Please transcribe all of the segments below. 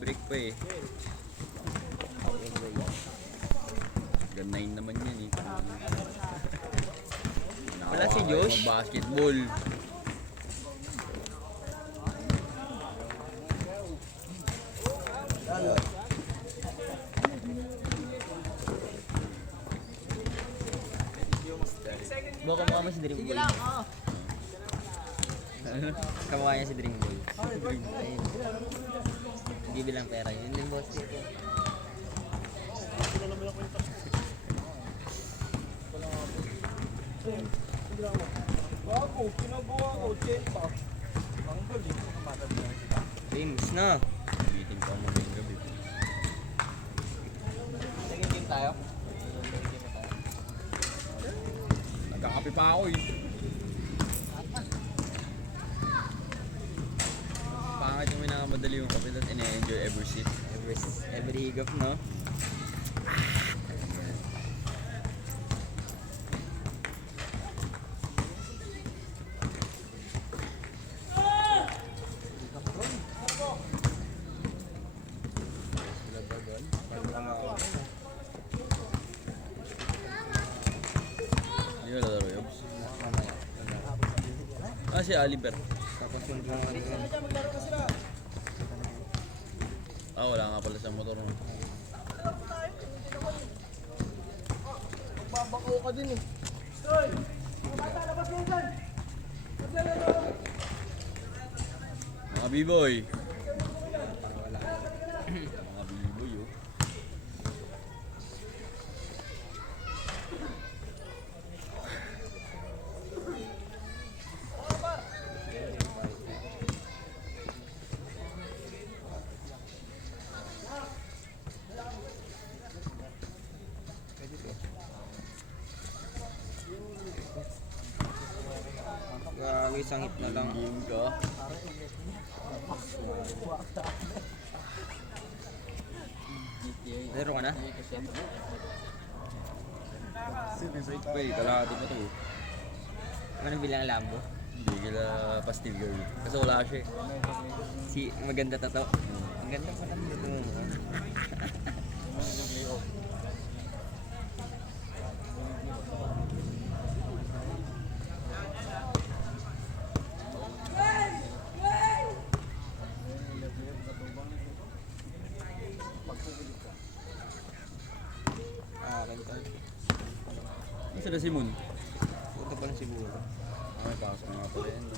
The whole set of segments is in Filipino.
Break pa eh. Gan 9 naman yan eh. Wala si Josh. Basketball. Baka kamukha mo si Dream Boy. Kamukha niya si Dream Boy. Hindi bilang pera yun. Yun yung boss dito. Bago, pinagawa ko, 10 pa. Ang galing. Games na. Bitin pa mo ngayong gabi. Second game tayo. Nagkakape pa ako eh. Pangit yung minamadali yung kape at ina-enjoy every sip. Every higop, no? Hindi ko lalaro yun. Si Oliver. Tapos yung mga Wala nga pala sa motor mo. Babakaw ka din eh. Mga B-boy. Mga B-boy oh. Gagi, sangit na lang. Game ka. Laro ka na? Break pa eh. Kalahati pa to. Anong bilang Lambo? Hindi kila pastil girl. Kasi wala siya eh. Maganda to to. Ang ganda pa lang dito mo. Isa na si Moon. Punta pa lang siguro. May pasok nga pala yan.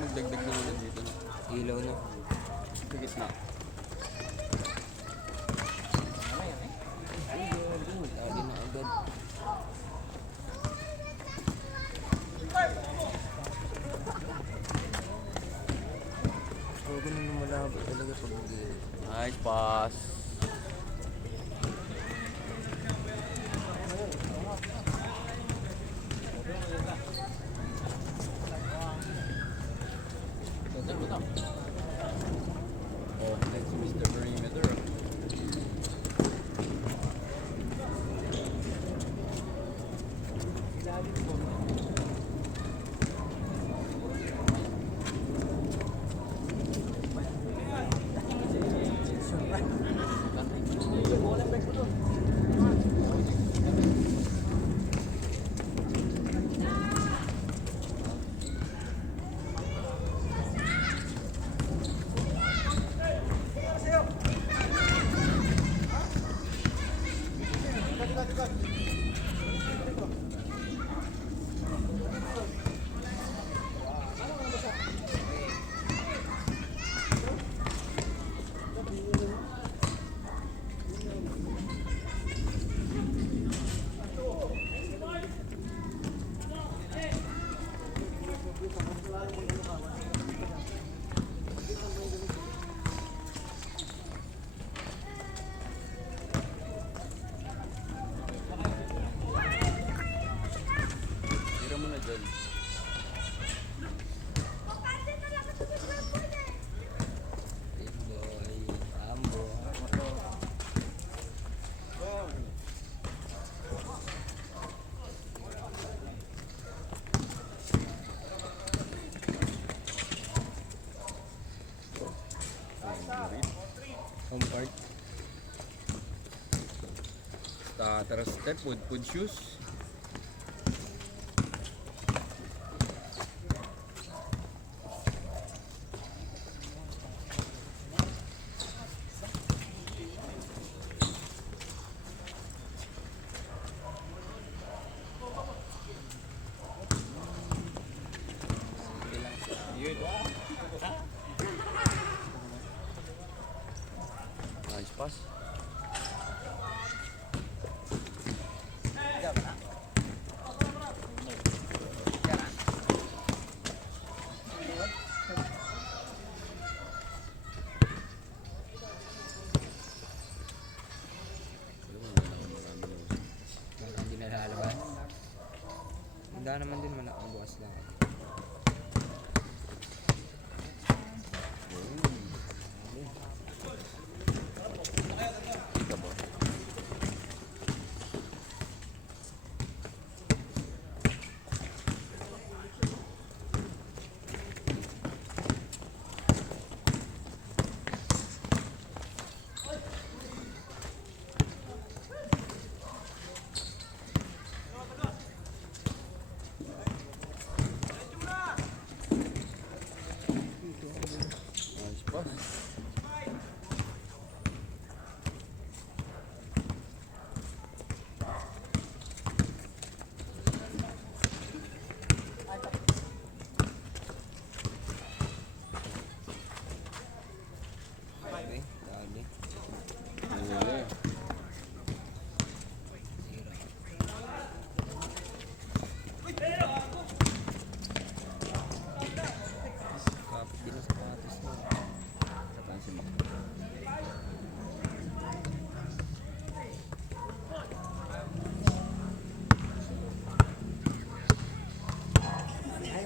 Magdagdag na ulit dito na. Ilaw na. Sa gitna. Lagi na agad. Huwag na lumalabo talaga pag Nice pass. Oh, let's miss the perimeter. Tara step, food shoes. Nice pass. Hindi na lalabas. Hindi naman din malakang bukas lang. Nice pass. Okay, dali. Huli. Kapit din ang sapatos mo. Saan si Mac?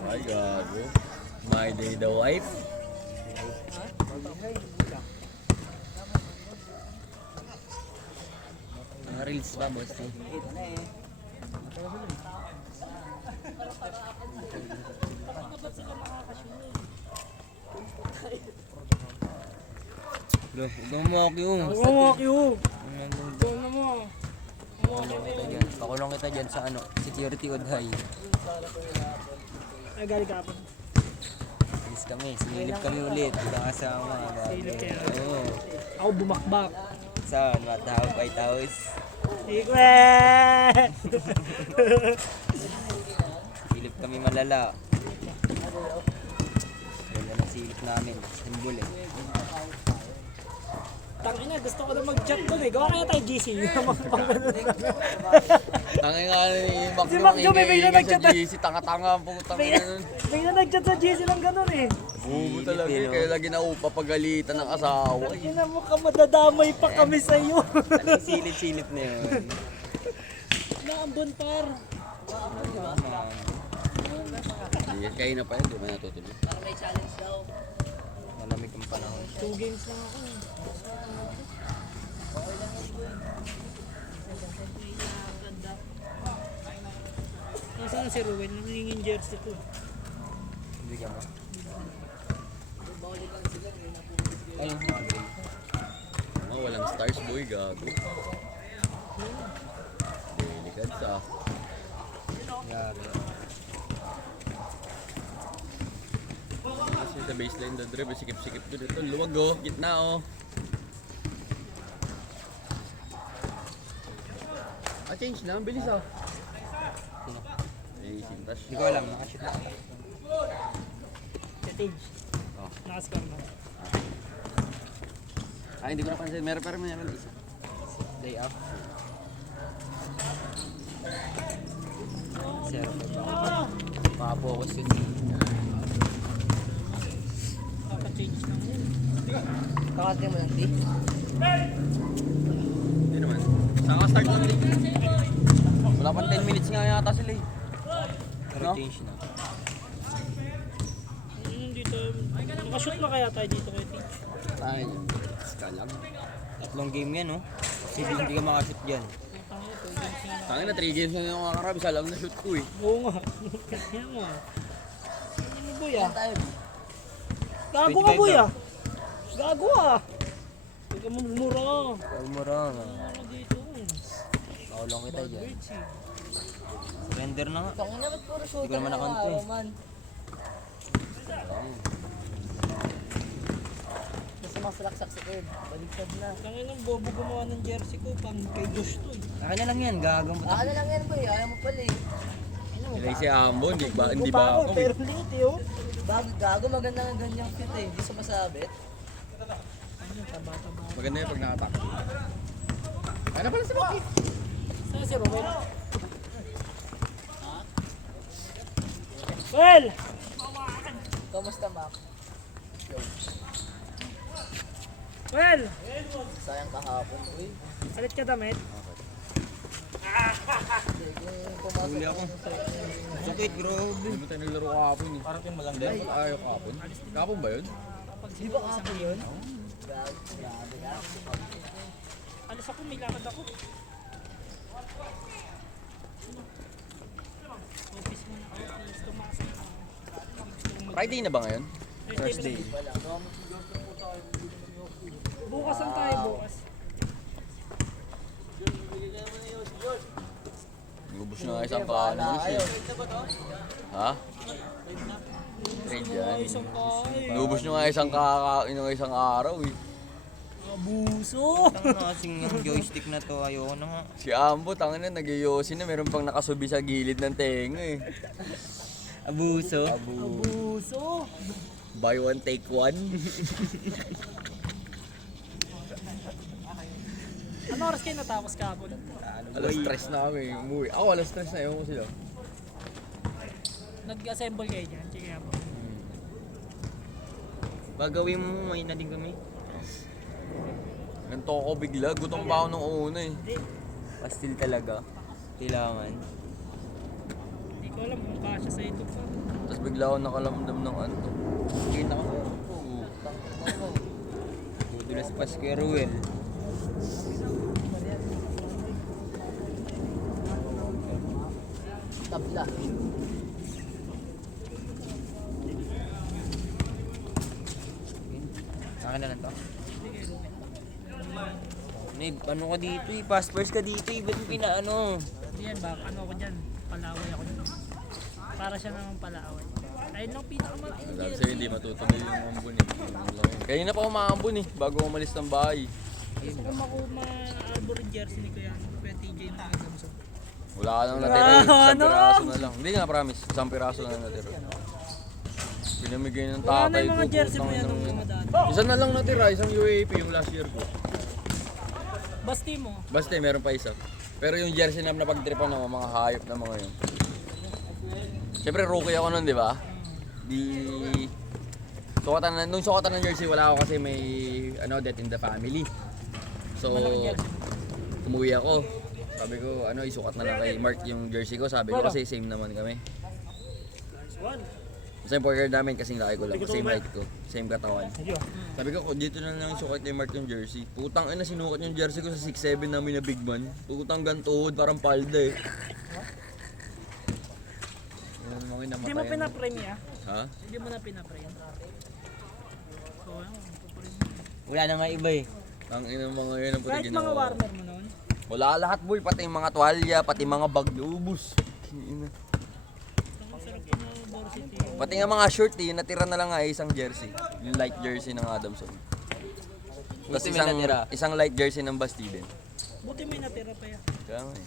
Ay, gago. My day the wife. Mga reels ba, boss? Bro, gumawak yung. Walk you. Ano Doon na mo. kita dyan? Pakulong kita dyan sa ano, security Udhay. Ay, galing ka pa. Alis kami, sinilip kami ulit. Ibang kasama. Sinilip kayo? Oo. Ako bumakbak. Saan? Matahap ay taos. Ikwe! Silip kami malala. Ganda ng silip namin. Simbol eh. Tangina, gusto ko na mag-jump doon eh. Gawa kaya tayo GC. Tangin nga ni Mac Si Mac nung Joe, may bigla ingay-ingay sa nagchat- GC. Tanga-tanga ang putang ina nun. Bigla nag-chat sa GC lang ganun eh. Bubo talaga Silip, eh. Kaya lagi na upapagalitan ng asawa. eh. Tangina mo ka, madadamay pa kami sa'yo. Anong silip-silip na yun? Naambon par. Hindi, kaya na pa yun. Di ba natutuloy? Malamig ang panahon. 2 games lang ako. Nasaan si Ruben? Namingin jersey ko. Hindi ka mo. Ayun, mga green. Oh, walang stars boy, gago. Delikad sa. Grabe. Kasi sa baseline the drive, sikip-sikip doon ito. Luwag oh, gitna oh. Change na, ang bilis ah. Sino? Eh, sintas. Hindi ko alam, nakashoot na ata. Setage. Oh. Nakascore na. Ah, hindi ko napansin. Meron pero meron isa. Day off. Zero pa ba? Makapokus yun. Kaka-change lang yun. Kakatay mo ng D? Hindi naman. Saan ka start ng league? Wala pang 10 minutes nga yata sila eh. Pero No? change na. Dito, nakashoot na kaya tayo dito kay Teach. Tayo. Skalag. Tatlong game yan, no? Kasi hindi ka makashoot dyan. Tangin na 3 games na yung mga karab. Isa lang na shoot ko eh. Oo nga. Kaya mo. Ano mo boy ah? Gago ka 25 boy na. ah. Gago ah. Hindi ka mumura. Umura nga. Ano dito? Paulong kita Bad dyan. words eh. Surrender na nga. Tangin naman puro shooter. Hindi ko naman nakanto eh. man. Gusto mas laksak si Ed. Baligtad na. Tangin ng bobo gumawa ng jersey ko, pang kay Josh to eh. Akin na lang yan, gagang Baka na lang yan boy, ayaw mo pala eh. Ilay si Ambo, hindi ba ako? Pero late eh oh. Gago maganda nga ganyang cute eh, hindi sumasabit. Ano, taba-taba. Maganda yung pag nakatak. Ano pala si Rocky? Saan si Romel? Well! Kamusta Mac? Well! Sayang kahapon boy. Alit ka damit? Hindi, kung pumasok Huli ako. Sakit, grabe. Hindi ba tayo naglaro kahapon eh? Parang yung malang din. Ayaw kahapon. Kahapon ba yun? Di ba kahapon yun? Grabe ka. Alis ako, may lakad ako. Office mo na ako, please tumasok. Friday na ba ngayon? Thursday. Bukas ang tayo, bukas. Gubos na nga isang kaano siya. Ha? Trade yan. Isang tayo. Nubos nyo nga isang kakain ng isang araw eh. Abuso! Ano na kasing yung joystick na to, ayoko na nga. Si Ambo, tangin na, nag-iyosin na. Meron pang nakasubi sa gilid ng tenga eh. Abuso. Abuso! Buy one, take one. Ano oras kayo natapos kahapon? Alas stress na kami. Umuwi. Ako alas stress na. Ewan ko sila. Nag-assemble kayo dyan? Sige ako. Bagawin mo, may na din kami. Ganto ako bigla. Gutom pa ako nung una eh. Hindi. Pastil talaga. Kailangan. Hindi ko alam kung kasya sa ito pa. Tapos bigla ako nakalamdam ng ano. Kita ko. Dudulas pa si Kuya Ruel. Tabla. Akin na lang to. Nib, ano ka dito eh? Fast first ka dito eh. Ba't mo pinaano? Hindi yan ba? Ano ako dyan? Palaway ako dyan. Para siya naman palaway. Ayun lang pinakamalaki ng Sabi jersey. sa'yo, hindi matutuloy yung ambon eh. Kanina pa ako maambon eh. Bago umalis ng bahay. Gusto ko ma-arbor yung jersey ni Kuya. Kuya TJ na nagdamso. Wala ka nang natira eh. Isang piraso na lang. Hindi nga promise. Isang piraso na natira. Pinamigay ng Wala na tatay yung ko. mga jersey mo putang yan ina nung mo. dumadaan. Isa na lang natira. Isang UAP yung last year ko. Basti mo. Basta meron pa isa. Pero yung jersey na napagtripan ng mga hayop na mga yun. Siyempre rookie ako nun, di ba? Nung sukatan ng jersey wala ako kasi may death in the family. So, Malaking jersey mo. umuwi ako. Sabi ko, isukat na lang kay Mark yung jersey ko. Sabi ko kasi same naman kami. Kasi yung poker namin kasing laki ko lang. Same height ko. Same katawan. Sabi ko, dito na lang isukat kay Mark yung jersey. Putang ina, sinukat yung jersey ko sa 6'7 namin na big man. Putang gantuhod, parang palda eh. Yan mga Hindi mo namatayan. pinaprame ya? Ha? Hindi mo na pinaprame. So, ayun, paprame. Wala na nga iba eh. Ang ina mga yun ang puti Kahit mga warmer mo noon. Wala lahat boy, pati yung mga tuwalya, pati mga bag ubus. Ina. Ang sarap yung mga varsity. Pati nga mga shirt eh, natira na lang nga isang jersey. Yung light jersey ng Adamson. Tapos Buti may natira. isang light jersey ng Bastiden. Buti may natira pa yan. Kaya nga eh.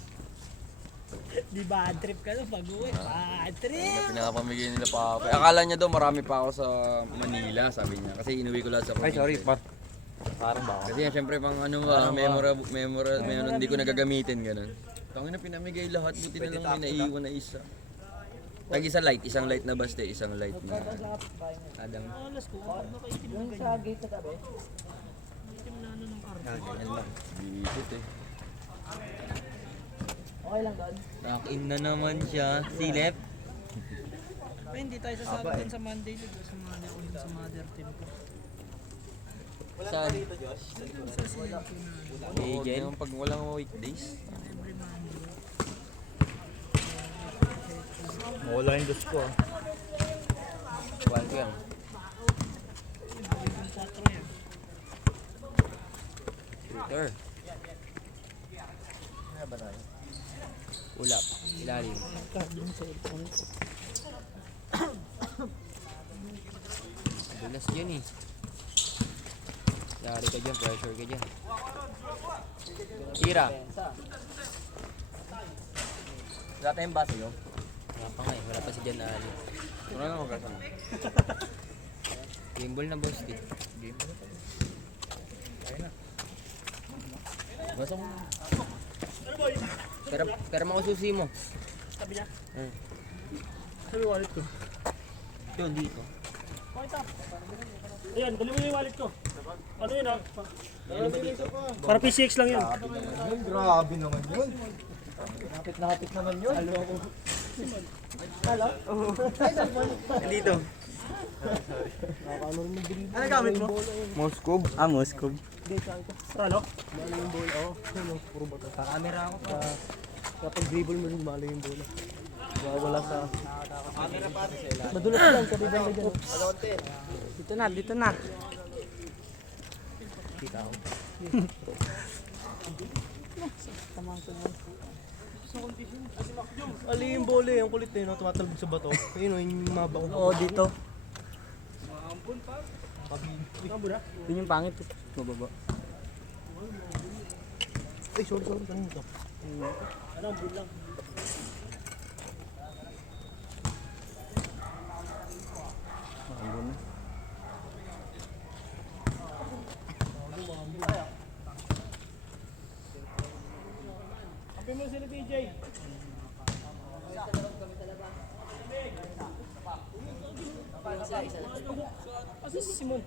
Di bad trip ka doon pag-uwi. Bad trip! Pinapamigay nila pa ako. Akala niya daw marami pa ako sa Manila, sabi niya. Kasi inuwi ko lahat sa probinsya. Parang ba? Kasi yan, syempre pang hindi ko nagagamitin, ganun. Tangin na pinamigay lahat, buti na lang may naiwan na isa. Isang light na baste, isang light na Adam. Alas ko, pag nakaitim na Yung ganyan. sa gate na tabi. Itim na ano ng karton. Ganyan lang. Bisit eh. Okay lang doon. Knock-in na naman siya. Silip. Ay, hindi tayo sasali dun sa Monday. Sumali ako dun sa mother team ko. Saan? Dun sa CLK na Agent? Yung pag walang weekdays. every Monday. Wala yung dos ko ah. Kuhan ko yan. Yung 4 yan. Shooter. Ulap. Ilalim. Card yung cellphone ko. Dulas dyan eh. Yari ka dyan, pressure ka dyan. Tira. Wala tayong baso yun. Wala pa nga eh, wala pa si Jan Ali. Wala na magasan. Game ball na boss eh. Baso mo. Pero makususi mo. Sabi niya. Hmm. Sabi yung wallet ko. Yun, dito. Ayan, dali mo yung wallet ko. Ano yun ah? Para PCX lang yun. Grabe naman yun. Hapit na hapit naman yun. Dito. Ano gamit mo? Moskov. Moskov. Ano? Sa camera ako pa. Kapag dribble mo rin, malo yung bola. Wala sa... Madulas lang, sabi ba na dyan. Dito na, dito na. Ali yung bola yung kulit na yun, tumatalbog sa bato. Ayun o, yung mabang. Oo, dito. Yun yung pangit. Mababa. Ay, sorry, kanina ito. Ano, bull lang. Kape mo sila DJ. Kasi si Simon.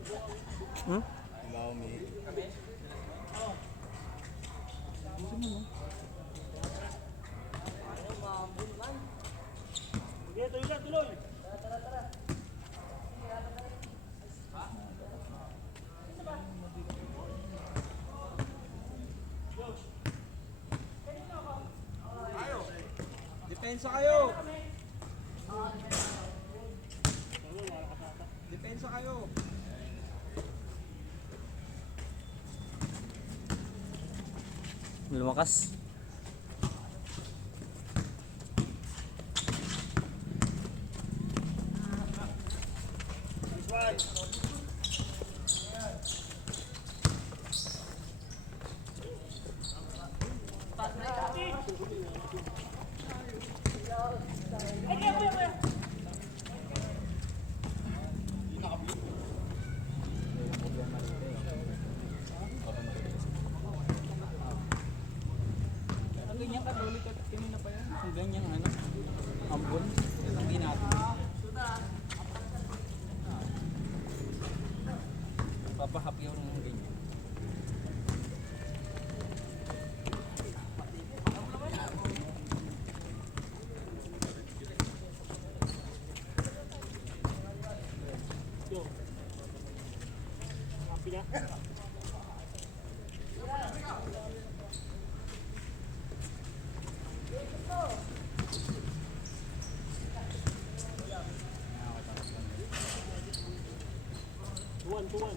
Sige, tuloy lang, tuloy. Depensa kayo! Depensa kayo! Lumakas. Ganyan ka, duli ka kanina pa yan. Ang ganyan ano, ambon. Ang ginagawa. Papahapyaw ng ganyan. Happy na? Tuwan.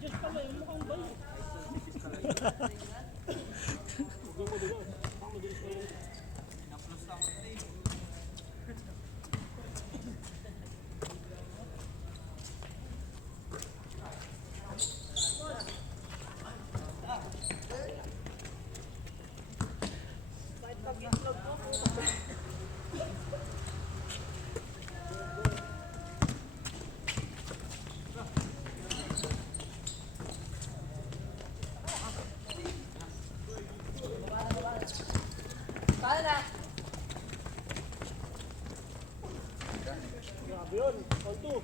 Just pala, yung mukhang bayo. Huwag mo diba? Ang madalis na yun. Grabe yun, all two.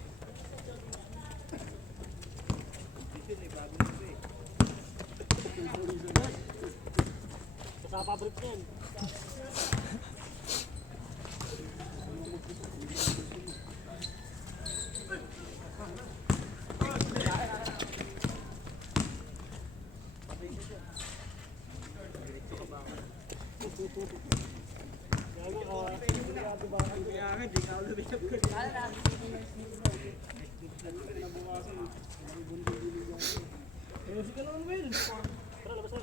Kasama brief niyan. Ayun, sige naman, Will. Tara, labas na.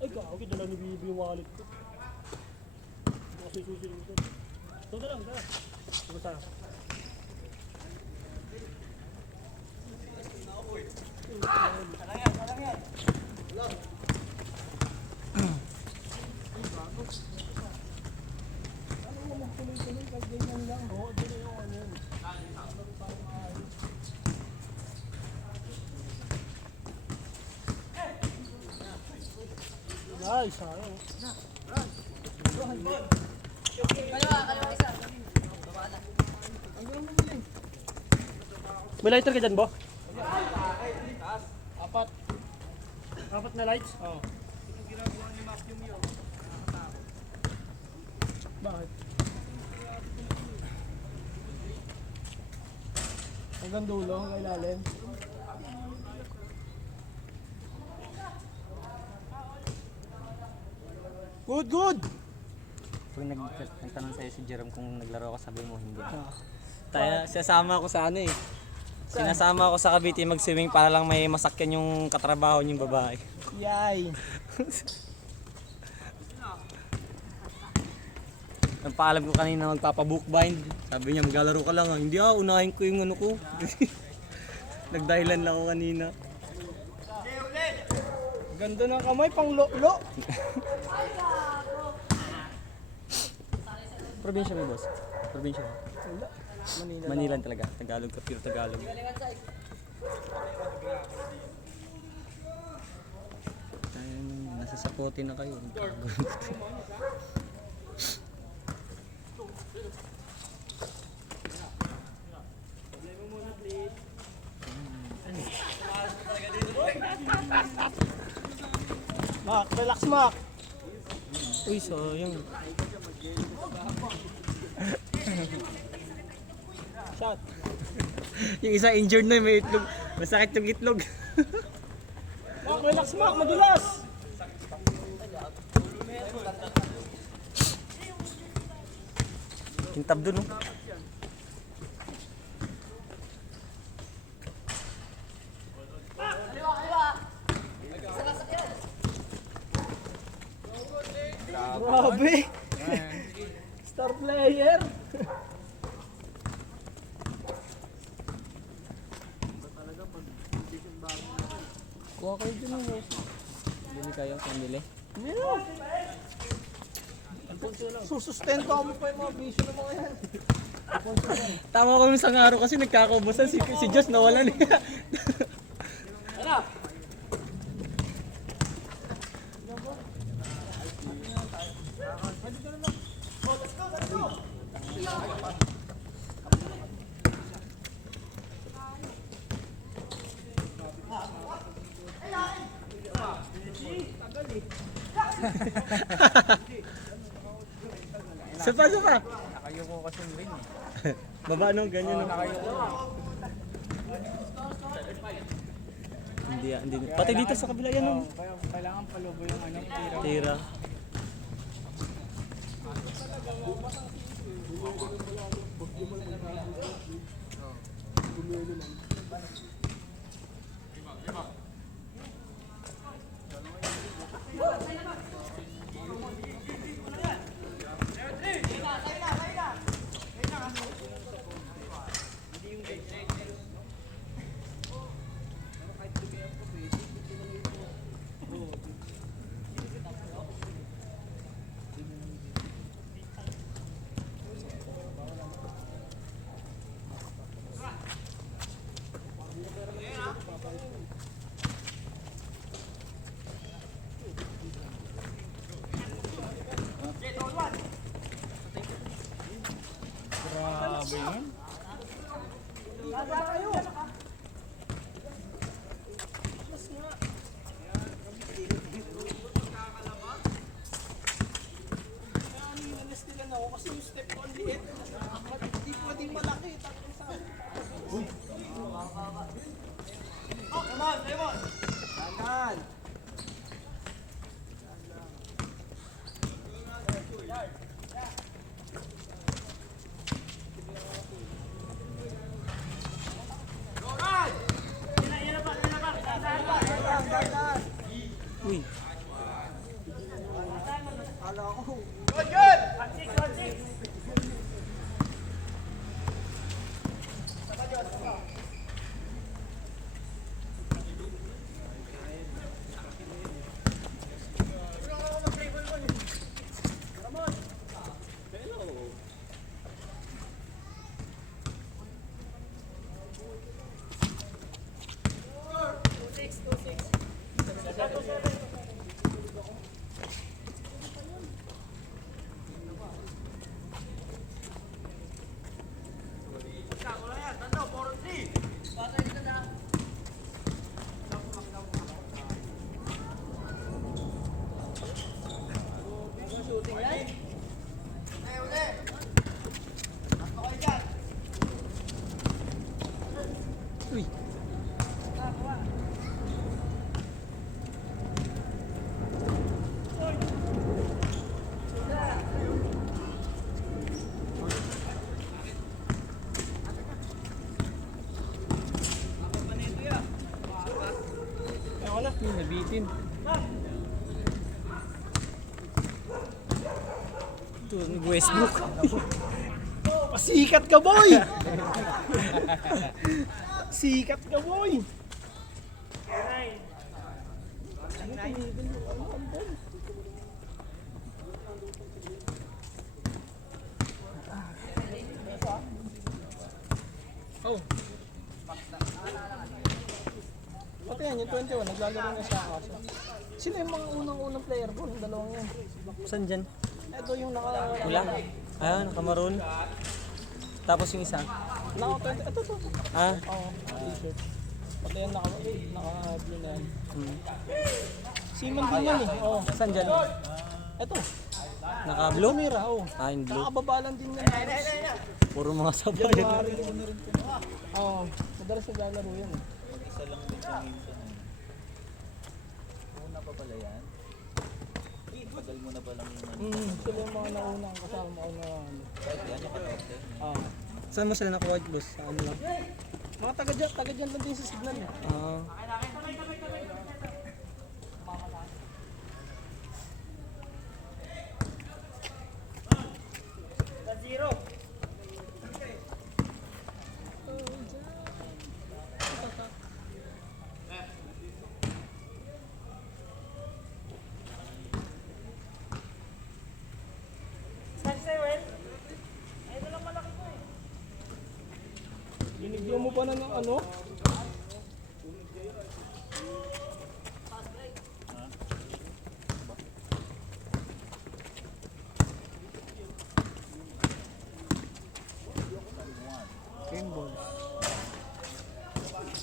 Ay, gawin, dala ni Bibi yung wallet ko. Kasi susi dito. Ito na lang, tara. Labas na. Ay, sayang. May lighter ka dyan, Bo? Apat. Apat na lights? Oo. Itong ginagawa ni Maxim yun. Bakit? Hanggang dulo, hanggang ilalim. Good, good! Pag nagtanong sa'yo si Jerome kung naglaro ka, sabi mo hindi. Tayo, sasama ako sa ano eh. Sinasama ako sa Cavite mag-swimming para lang may masakyan yung katrabaho niyong babae. Yay! Ang paalam ko kanina magpapabookbind. Sabi niya maglalaro ka lang. Hindi unahin ko yung ano ko. Nagdahilan lang ako kanina. Ganda ng kamay, pang lo-lo. Probinsya mo, boss? Probinsya mo? Manila. Manila talaga. Tagalog ka, pure Tagalog. Ayun, nasa sapote na kayo. Mak, relax, Mak. Uy, sayang. Shot. Yung isa injured na, may itlog. Masakit yung itlog. Mak, relax, Mak. Madulas. Kintab dun, oh. Grabe. Star player. Kuha kayo dun, oh. Bili kayo, pamili. Susustento mo pa yung mga vision ng mga yan. Tama ko sa araw kasi nagkakaubusan si Diyos nawalan niya. Sapa. Nakayuko kasi yung rin eh. Baba no, ganyan no. Hindi. Pati dito sa kabila yan no. Kailangan palubo yung ano, Tira. Uy. Uy. Ako na. Uy, nabitin. Ito, nag-Westbrook. Sikat ka, boy! Sikat ka, boy! Oh. Pati yan, yung 21, naglalaro na siya kaso. Sino yung mga unang-unang player ko? Yung dalawang yan. Saan dyan? Ito yung naka... Wala. Ah, nakamaroon. Tapos yung isa. Naka 20. Ito. Ah, Oo, t-shirt. Pati yan naka-blue na yan. Seaman din yan eh. Oo. saan dyan? Ito. Naka-blue? Lumira, oo. Ah, in blue. Nakakababalan din yan. Puro mga sabay. January. Oo. Madalas naglalaro yan eh. Sila yung mga naunang kasama ko na ano. Saan mo sila nakuha, boss? Sa ano lang? Mga taga dyan lang din sa signal eh. Ah. Binigyan mo pa na ng ano?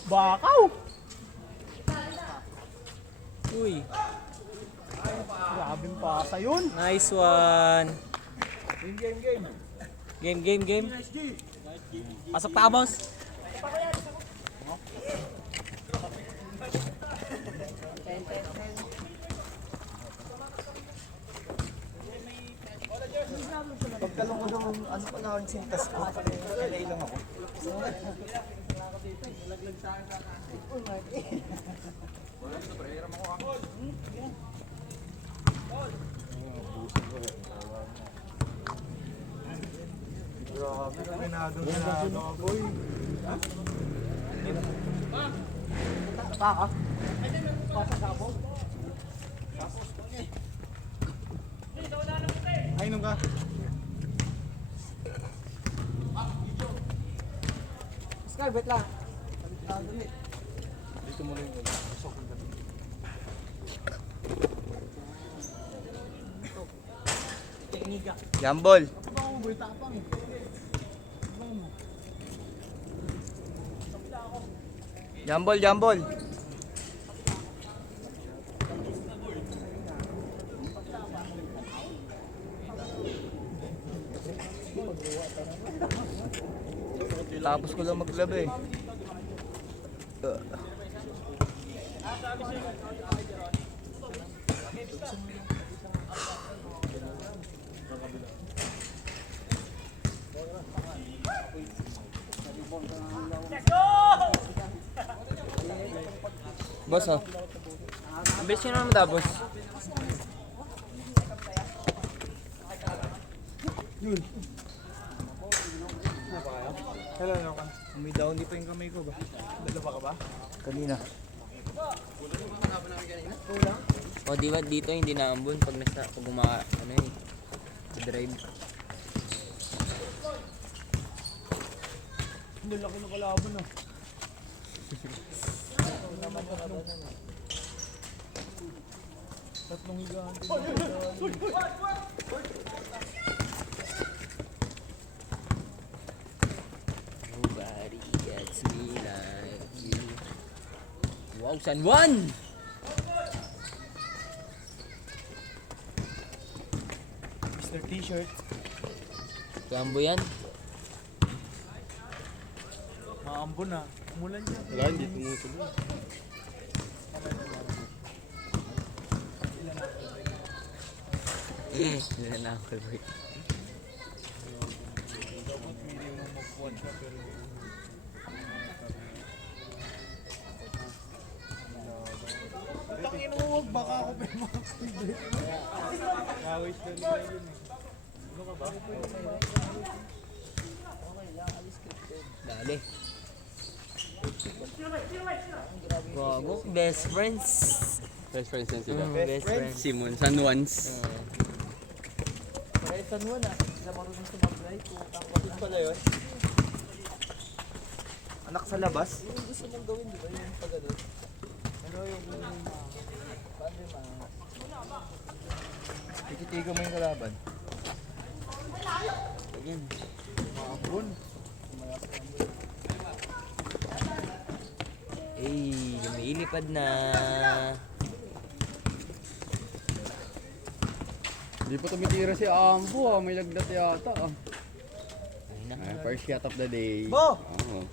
Bakaw! Uy, Grabing pasa yun. nice one. Game. Game. Pasok pa, boss. Pagkalong ko nung ano pa na ako yung sintas ko, LA lang ako. Ayun ka. Scar, bet lang. Dito mo lang yun. Jambol. Jambol. Tapos ko lang maglaba eh. Boss, oh. Bilis nyo naman tapos. Umidaw, hindi pa yung kamay ko ba? Dalawa ka ba? Kanina. O di ba dito hindi naambon pag ano eh, sa drive. Hindi laki ng kalaban ah. Tatlong higaan. Nobody gets me like you. Wow, San Juan! Mr. T-shirt. Kambo yan. Maambo na. Umulan niya. Wala, hindi tumutuloy. Hindi na ako boy. Tangin mo, wag baka ako pa yung mga Steve. Kawis na nila yun eh. Ano ka ba? Dali. Gago, best friends. Best friends yan sila. Best friends. Simon, San Juans. Kaya San Juan ah. Sila marunong sumablay. Tapos pala yun. Anak sa labas? Yung gusto mong gawin, di ba? Yung pag-ano. Pero yung tikitigo mo yung kalaban. Ayan. Maambon. Eh, lumilipad na. Hindi pa tumitira si Ambo ah. May lagdat yata ah. Ayun na. First shot of the day. Bo! Oo.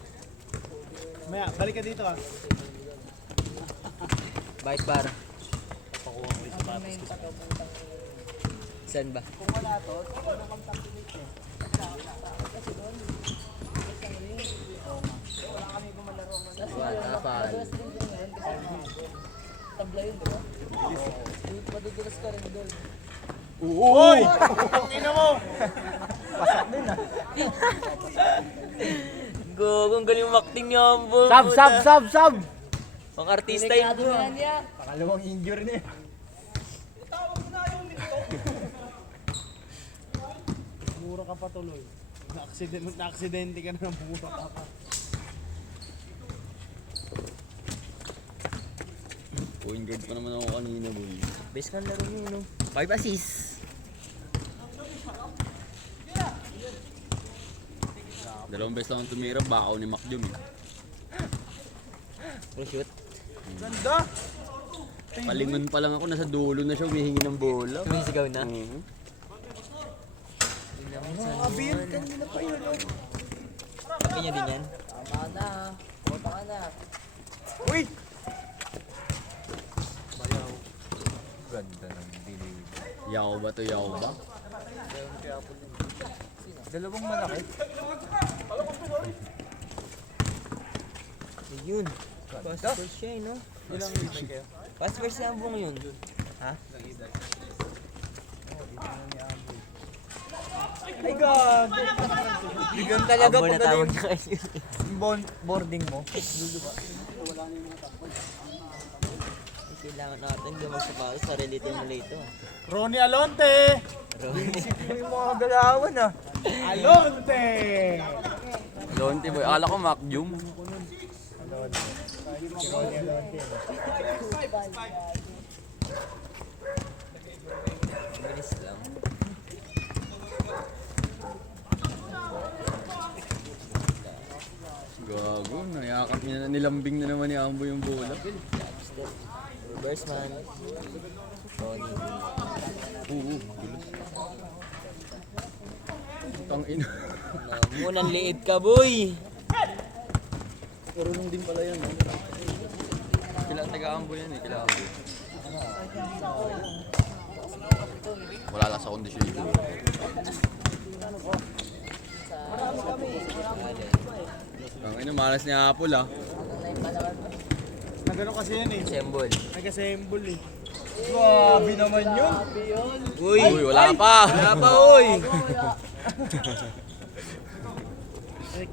Maya, balik ka dito ah. Bite par. Saan ba? Wala pa. Uy! Ina mo! Gogong galing umakting niya ang bull. Sab! Pang artista yun. Pakalawang injury niya. Mura ka pa tuloy. Na-aksidente ka na ng mura ka pa. Point guard pa naman ako kanina boy. Best ka laro niyo, no? 5 assists. Dalawang beses lang ang tumira, bakaw ni Macjum eh. Pro shoot. Ganda! Palingon pa lang ako, nasa dulo na siya, humihingi ng bola. Sumisigaw na. Mhm. Mga beer, kanina pa yun. Sabi niya din yan. Uy! Yaw ba to, yaw ba? Dalawang malaki. Ayun. Fast first siya, eh, no? Ilang kayo? Fast first na ang buong yun. Ha? Ay God! Bigyan talaga Abo na pag tawag niya kayo. Boarding mo. Kailangan natin gamag sa para sa relative na lito. Ronnie Alonte! Isip mo yung mga galawan ah. Alonte! Lonti boy, akala ko Macjum. Bilis lang. Gago, nayakap niya na, nilambing na naman ni Ambo yung bola. Step. Reverse man. Tony. Oo, gulos. Tang ina. Munang liit ka, boy! Marunong din pala yan. Kila taga-Ambo yan eh, kila Ambo. Wala lang sa kondisyon ito. Ang ina, malas ni Apple ah. Ganun kasi yan eh. Assemble. Nag-assemble eh. Grabe naman yun. Uy! Uy, wala pa. Wala pa, uy!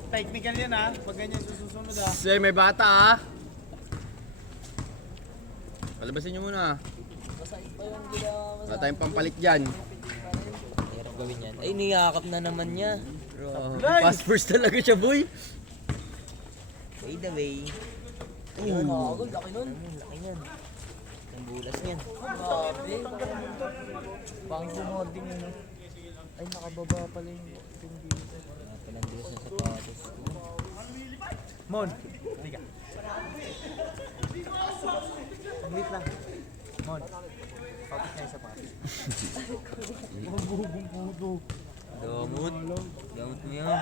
Technical yan ha. Pag ganyan susunod ha. Say, may bata ah. Palabasin nyo muna. Wala tayong pampalit dyan. Hirap gawin yan. Ay, niyakap na naman niya. Fast first talaga siya, boy. By the way. Ayun. Laki nun. Laki niyan. Ang bulas niyan. Pang sumording yun. Ay, nakababa pala yung dito. Wala palang dulas ng sapatos. Mon, halika. Wait lang. Mon, tapos na yung sapatos. Magugong puto. Damot. Damot mo yan.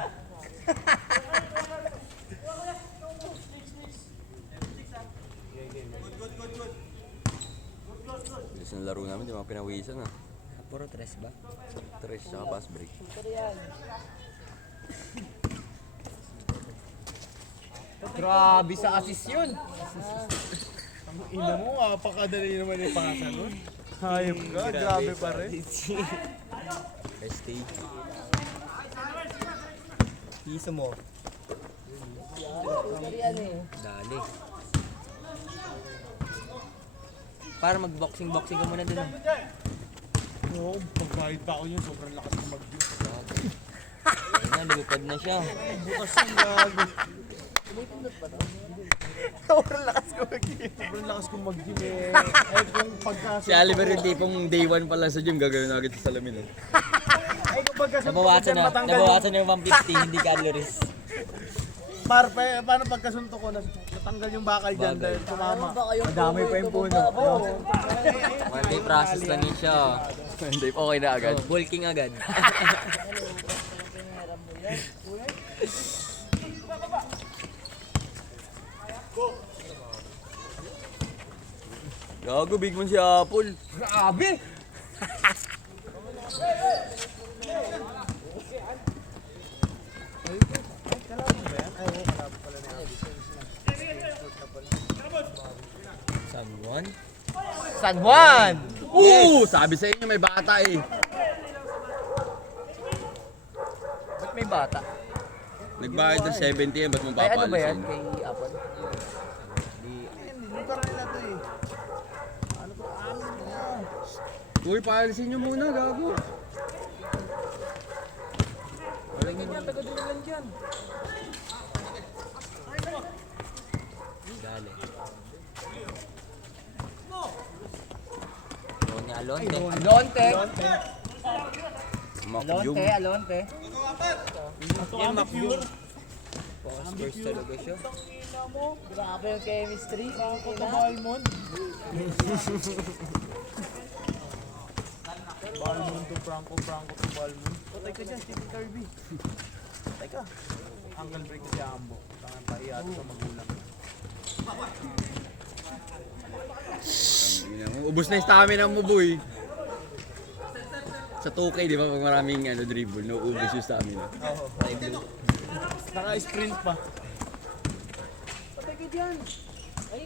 Bilis ng laro namin, di mga pinawisan ah. Puro tres ba? Tres, saka pass break. Grabe sa assist yun. Ang ina mo, apakadali naman yung pangasa nun. Hayop ka, grabe pa rin. First stage. Piso mo. Dali. Para mag-boxing-boxing ka muna dun. Oo, pagkahit pa ako yun, sobrang lakas ng mag-view. Ayun na, lumipad na siya. Bukas yung gago. Sobrang lakas ko mag-view. Sobrang lakas ko mag-view eh. Ay, kung pagkasunod Si Oliver yung tipong day one pa lang sa gym, gagawin na agad sa salamin. Ay, kung pagkasunod Nabawasan na. Nabawasan na yung 150, hindi calories. Paano pagkasunto ko, natanggal yung bakal dyan Bagay. dahil tumama. Madami pa yung puno. One day process lang yun siya. Hindi, okay na agad. Bulking agad. Gago, big man si Apple. Grabe! San Juan? San Juan! Sabi sa inyo may bata eh. Ba't may bata? Nagbayad ng 70 yan, ba't mo Ay, ano ba yan? papalisin? Kay Apple? Lugar nila to eh. Ano to? Amin na. Uy, paalisin nyo muna, gago. Walang ganyan, taga-dulan dyan. Dali. Doña Alonte. Alonte. Makyum. Alonte. Yan, Macpure. Fast first talaga siya. Grabe yung chemistry. Franco to Balmond. Balmond to Franco to Balmond. Patay ka dyan, Stephen Kirby. Patay ka. Uncle break si Ambo. Tangan pa iyato sa magulang. Ubus na yung stamina mo, boy. Sa 2K, di ba, pag maraming dribble, ubus yung stamina. Naka-sprint pa. Patay ka dyan.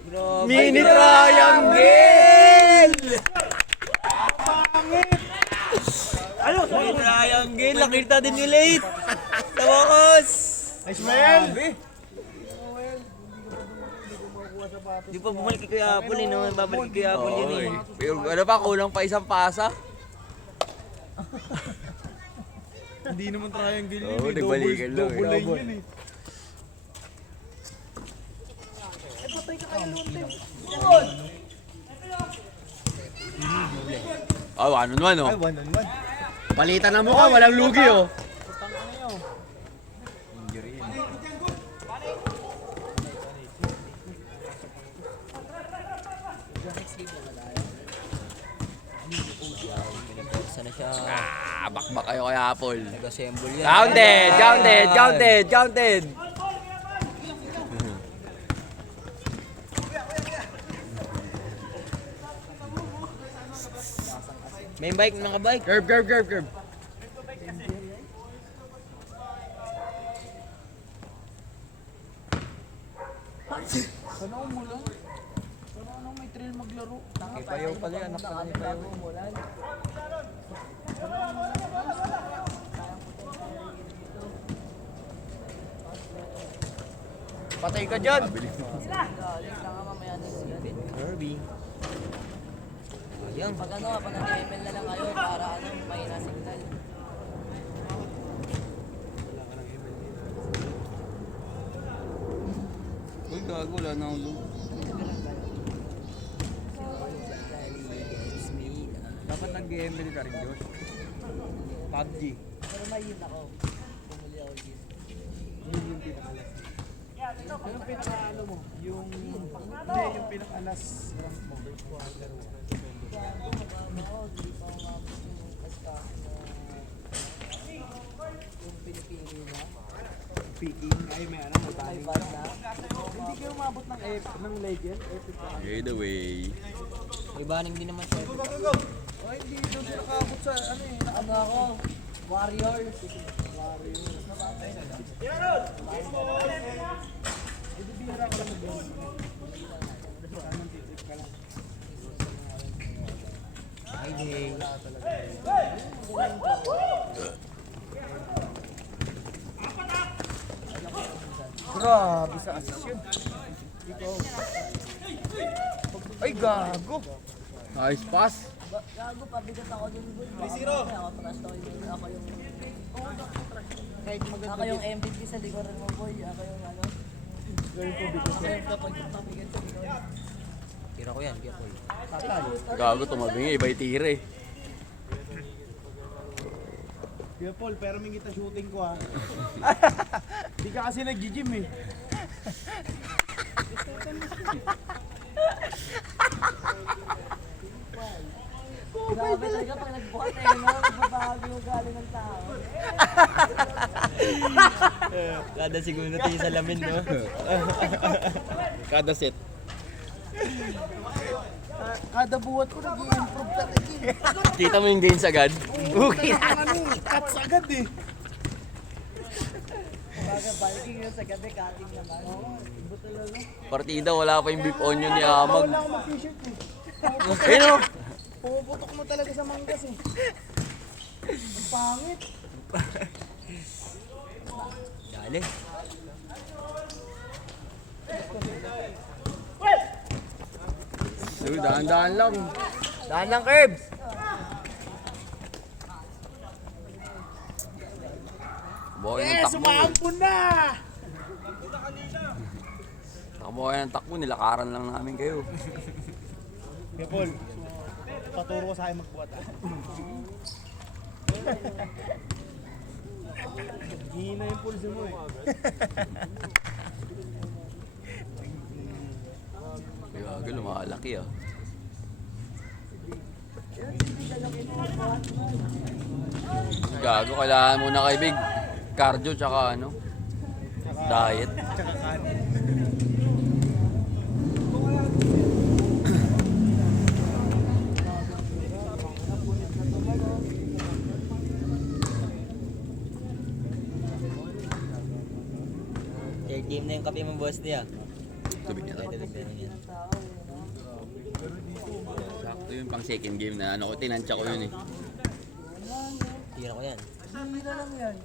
Grabe. Mini triangle! Ano? Triangle, nakita din yung late. Tawakos. Nice man! Di pa bumalik kay Kuya Apple eh, no? Babalik kay Kuya Apple yun eh. Pero ano pa, kulang pa isang pasa? Hindi naman triangle yun Oo, eh. nagbalikan lang eh. Double line yun eh. Patay ka kayo lunte. Ano naman, oh. Ay, 1-on-1. Palitan na mo ka, walang lugi, oh. Pinaporsa na siya. Bakbak kayo kay Apple. Nag-assemble yan. Counted! May bike, nakabike. Curve. Payaw pala yan, anak pala ni Payaw. Patay ka dyan! Kirby. Ayun. Pag ano, pag nag-ML na lang kayo para ano, may na-signal. Uy, gago, wala na akong loot. Dapat nag-ML ka rin, Josh. PUBG. Pero may yun ako. Bumuli ako yun. Yun yung pinakalas. Anong pinaka-ano mo? Yung... Hindi, yung pinaka-alas rank mo. Ako, di pa ako mabot yung kaskaso na yung pinipili na. Picking. Ay, may ano, may May taling. bad na. Hindi kayo umabot ng legend. Epic ka. Fade away. May banning din naman siya. Ay, hindi doon siya nakabot sa ano eh. Ano ako? Warrior. Hindi bihira ka lang mag-doon. Sanang titrip ka lang. Ay, day. Grabe sa assist yun. Ikaw. Ay, gago. Nice pass. Gago, pabigat ako dun. 3-0. Ako trash talk yun. Ako yung... Kahit maganda Ako yung MVP sa likuran mo, boy. Ako yung ano. gawin ko bigot. Ako yung kapag pabigat sa likuran. Tira ko yan, Gapol. Tatay. Gago, tumabingi. Iba yung tira eh. Kuya Paul, pero may kita shooting ko ha. Di ka kasi nag-gym eh. Grabe talaga pag nagbuhat eh, no? Nagbabago yung galing ng tao. Kada segundo tayo sa lamin, no? Kada set. Kada buhat ko nag-i-improve talaga eh. Kita mo yung gains agad? Okay na. Ano, cuts agad eh. Kumbaga, biking yun sa gabi, cutting naman. Iba talaga. Partida, wala pa yung beef onion ni Amag. Wala akong mag-t-shirt eh. Ayun o! Pumuputok mo talaga sa manggas eh. Ang pangit. Dali. Dude, dahan-dahan lang. Daan lang, Curbs! Buhay ng takbo. Sumaampun na! Nakabuhay ng takbo, nilakaran lang namin kayo. Kuya Paul, paturo ko sa akin magbuhat ah. Hihina yung pulse mo eh. Gago, lumalaki ah. Gago, kailangan muna kay Big. Cardio tsaka ano, diet. Tsaka kanin. Third game na yung kape mo, boss niya. Tubig niya. Sakto yun pang second game na ano ko, tinansya ko yun eh. Tira ko yan. Hira lang yan.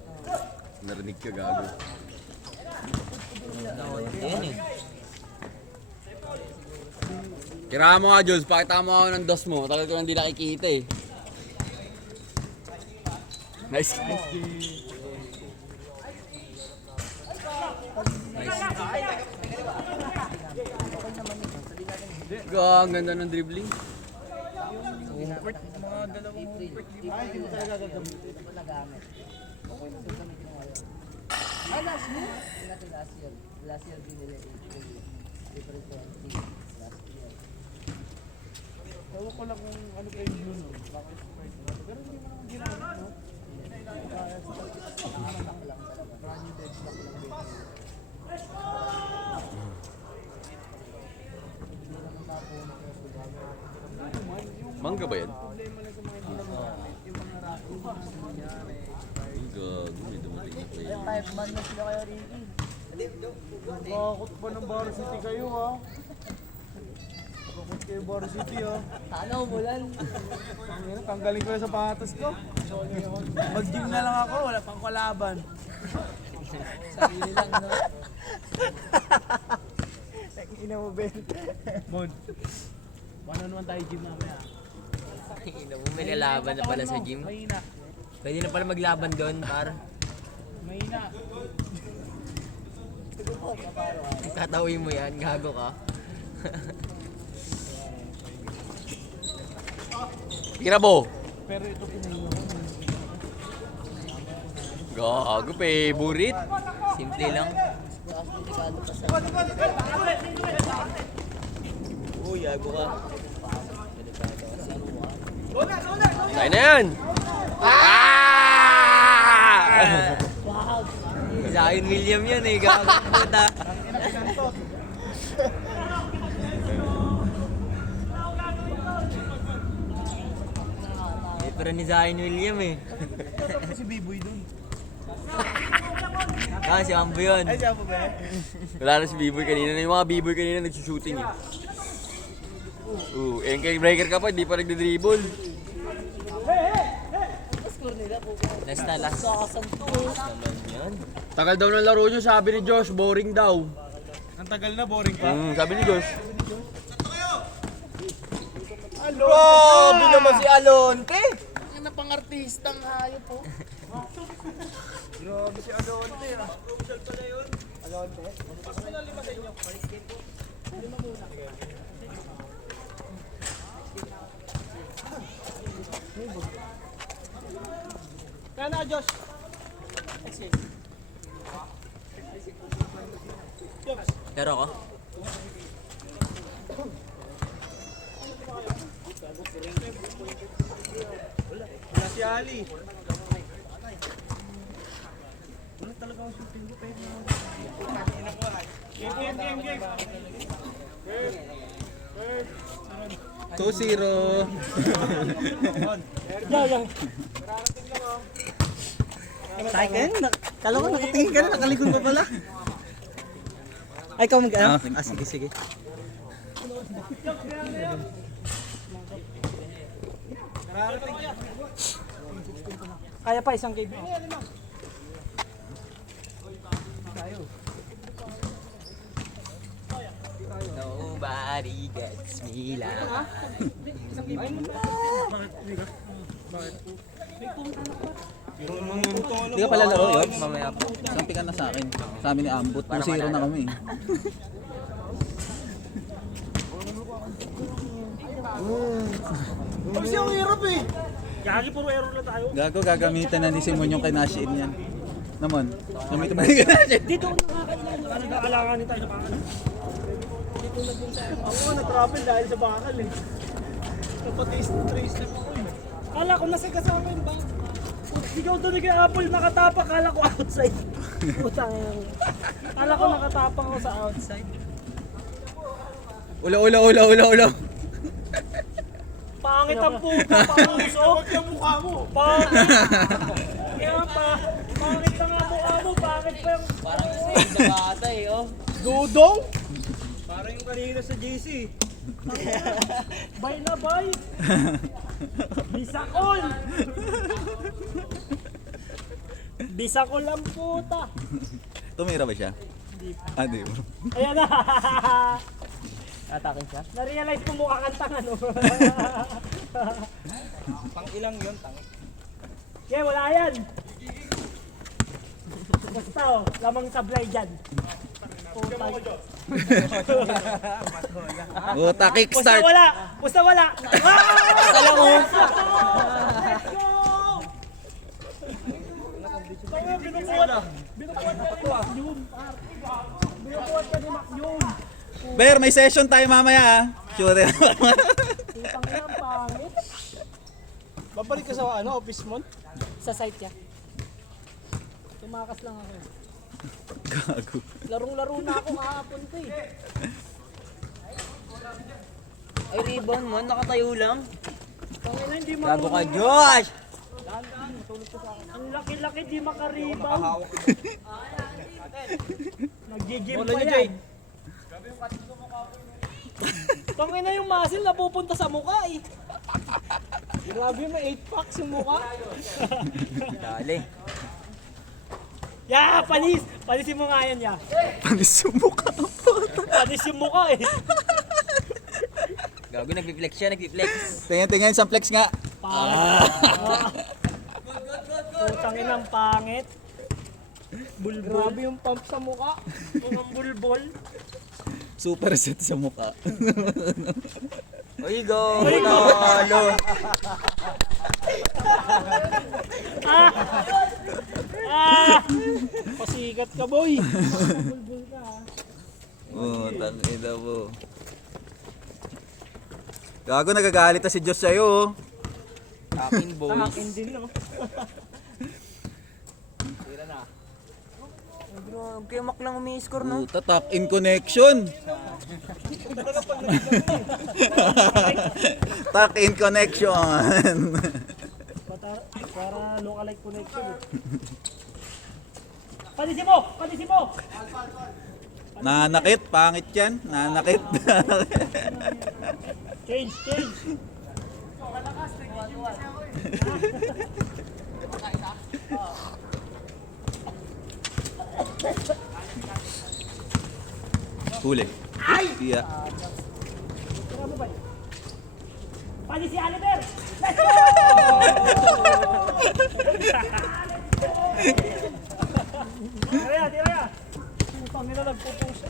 Narinig ka, gago. Ayan eh. Kira mo nga, Jules. Pakita mo ako ng dos mo. Matagal ko nang di nakikita eh. Nice. Ang ganda ng dribbling. Mga dalawang home ay, hindi mo talaga gagamitin. Ito nagamit. Okay na ito gamitin mo ngayon. Last year? Hindi natin last year. Last year binili. Different quality. Last year. Ewan ko lang kung ano pa yung yun. Bakit surprise na ito. Pero hindi mo naman ginamit, no? Kaya sa Nakakatak lang talaga. brand new dead stock lang din. Mangga ba yan? Problema lang sa mga hindi nagagamit. Yung mga rack, yung mga nangyari. Ay, gago. May dumating na player. 5 man na sila kayo, Ricky. Bakit ba ng Bar City kayo, ha? Bakit kay Varsity oh. Sana umulan. Tanggalin ko yung sapatos ko. Mag-gym na lang ako, wala pang kalaban. Sarili lang, no? Ina mo, Ben. Mon. Paano naman tayo gym mamaya? Ina mo, may lalaban na pala sa gym. Mahina. Pwede na pala maglaban doon, par. Mahina. Tatawin mo yan, gago ka. Kirabo! Pero ito pinahina ko. Gago, favorite. Simple lang. Tapos delikado pa sa... Uy, gago ka. Tayo na yan! Ah! Zion William yan eh, gago puta. Pero ni Zion William eh. Si Biboy dun. Ah, si Ambo yun. Ay, siya po ba? Wala na si B-boy kanina. Yung mga B-boy kanina nagsushooting eh. Yung kay breaker ka pa, hindi pa nagdodribble. Score nila po. Last na, last. Sakasampu. Naman yun. Tagal daw ng laro nyo, sabi ni Josh, boring daw. Ang tagal na, boring pa. Sabi ni Josh. Grabe naman si Alonte! Ang napang-artistang hayop po. Grabe si Alonte ah. Kaya na, Josh. Pero ako? Wala si Ali. Game. 2-0. Yan. Tay ka yan. Kala ko nakatingin ka na, nakalikod pa pala. Ay, ikaw mag-ano? Sige. Kaya pa isang game. Nobody gets me like. Hindi ka pala laro yun? Mamaya po. Sampi ka na sa akin. Sa amin ni Ambot. 2-0 na kami. Kasi ang hirap eh. Gagi, puro error na tayo. Gago, gagamitan na ni Simon yung kay Nashin yan. Naman, gamitin mo yung kay Nashin. Dito ako nakakailan. Nag-aalanganin tayo sa bakal. Ako na-travel dahil sa bakal eh. Napatiis na ako eh. Kala ko nasa kasama yun ba? Ikaw doon kay Apple nakatapak, kala ko outside. Putang ina. Kala ko nakatapang ako sa outside. Ula. Pangit ang puta, pangusok. Huwag yung mukha mo. Pangit. Kaya pa, pangit na nga mukha mo, pangit pa yung... Parang isa yung sa bata eh, oh. Dudong? Parang yung kanina sa JC. Bay na bay! Bisakol! Bisakol ang puta! Tumira ba siya? Ah, di ba? Ayan na! Atakin siya? Na-realize ko mukha kang tanga, no? Pang ilang yun, tang. Kaya wala yan! Basta oh, lamang sablay dyan. Puta. Puta, Basta kickstart. wala! Basta wala! Alam mo! Let's go! Tanga, binubuhat ka ni Mac yun. Binubuhat ka ni Mac yun. Ber, may session tayo mamaya ah. Sure. Putang ina, ang pangit. Babalik ka sa office mo? Sa site niya. Tumakas lang ako. Gago. Larong-laro na ako kahapon ko eh. Ay, rebound mo, nakatayo lang. Tangina, hindi Gago ka, marunong. Josh! Ang laki-laki, di makarebound. Nag-gym pa yan. Tangin na yung muscle napupunta sa mukha eh. Grabe, may 8 packs yung mukha. Dali. Ya, panis! Panisin mo nga yan, ya. Panis yung mukha. Panis yung mukha eh. Gago, nagpi-flex siya, nagpi-flex. Tingnan, isang flex nga. Putangin ang pangit. Grabe yung pump sa mukha. Mga bulbol. Super set sa mukha. Uy, go! Talo! Pasikat ka, boy. Bulbol ka, ha. Tangina mo. Gago, nagagalit na si Diyos sa'yo. Akin, Sa boys. akin din, no? Grabe, kaya Mac lang umi-score, no? Puta, tap in connection. Tap in connection. Para lookalike connection. Panisin mo! Panisin mo! Nanakit, pangit yan. Nanakit. Change, change. Huli. Iya. Tira mo ba? Panis si Oliver! Let's go! Tira yan, tira yan. Putang ina, nagpupusa.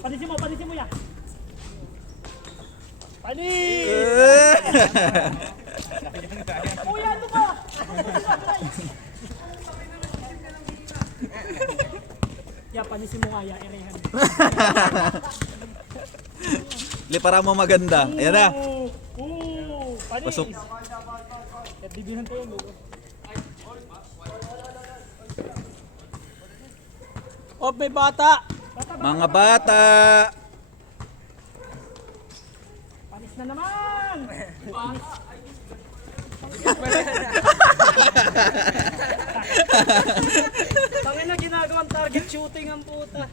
Panisin mo yan. Panis! Kuya, ano ba? Ya, panisin mo nga, ya, erehan. Lipara mo maganda. Ayan na. Panis! Pasok. At bibihan tayo, no? Oh, may bata! Mga bata. Panis na naman! Tangin na ginagawang target shooting ang puta.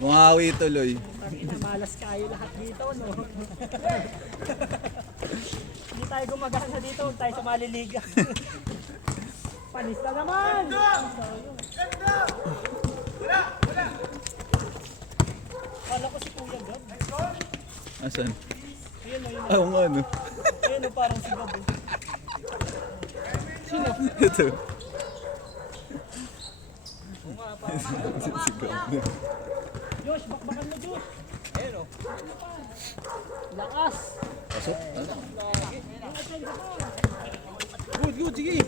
Bumawi tuloy. Tangin na malas kayo lahat dito, no? Hindi tayo gumagana dito, huwag tayo sa maliliga. Panis na naman! Kala ko si Kuya Gab. Asan? Ayun o, yun. Oo nga, no. Ayun o, parang si Gab. Sino? Ito. Josh, bakbakan mo, Josh. Ayun o. Lakas. Pasok. Good, good, sige.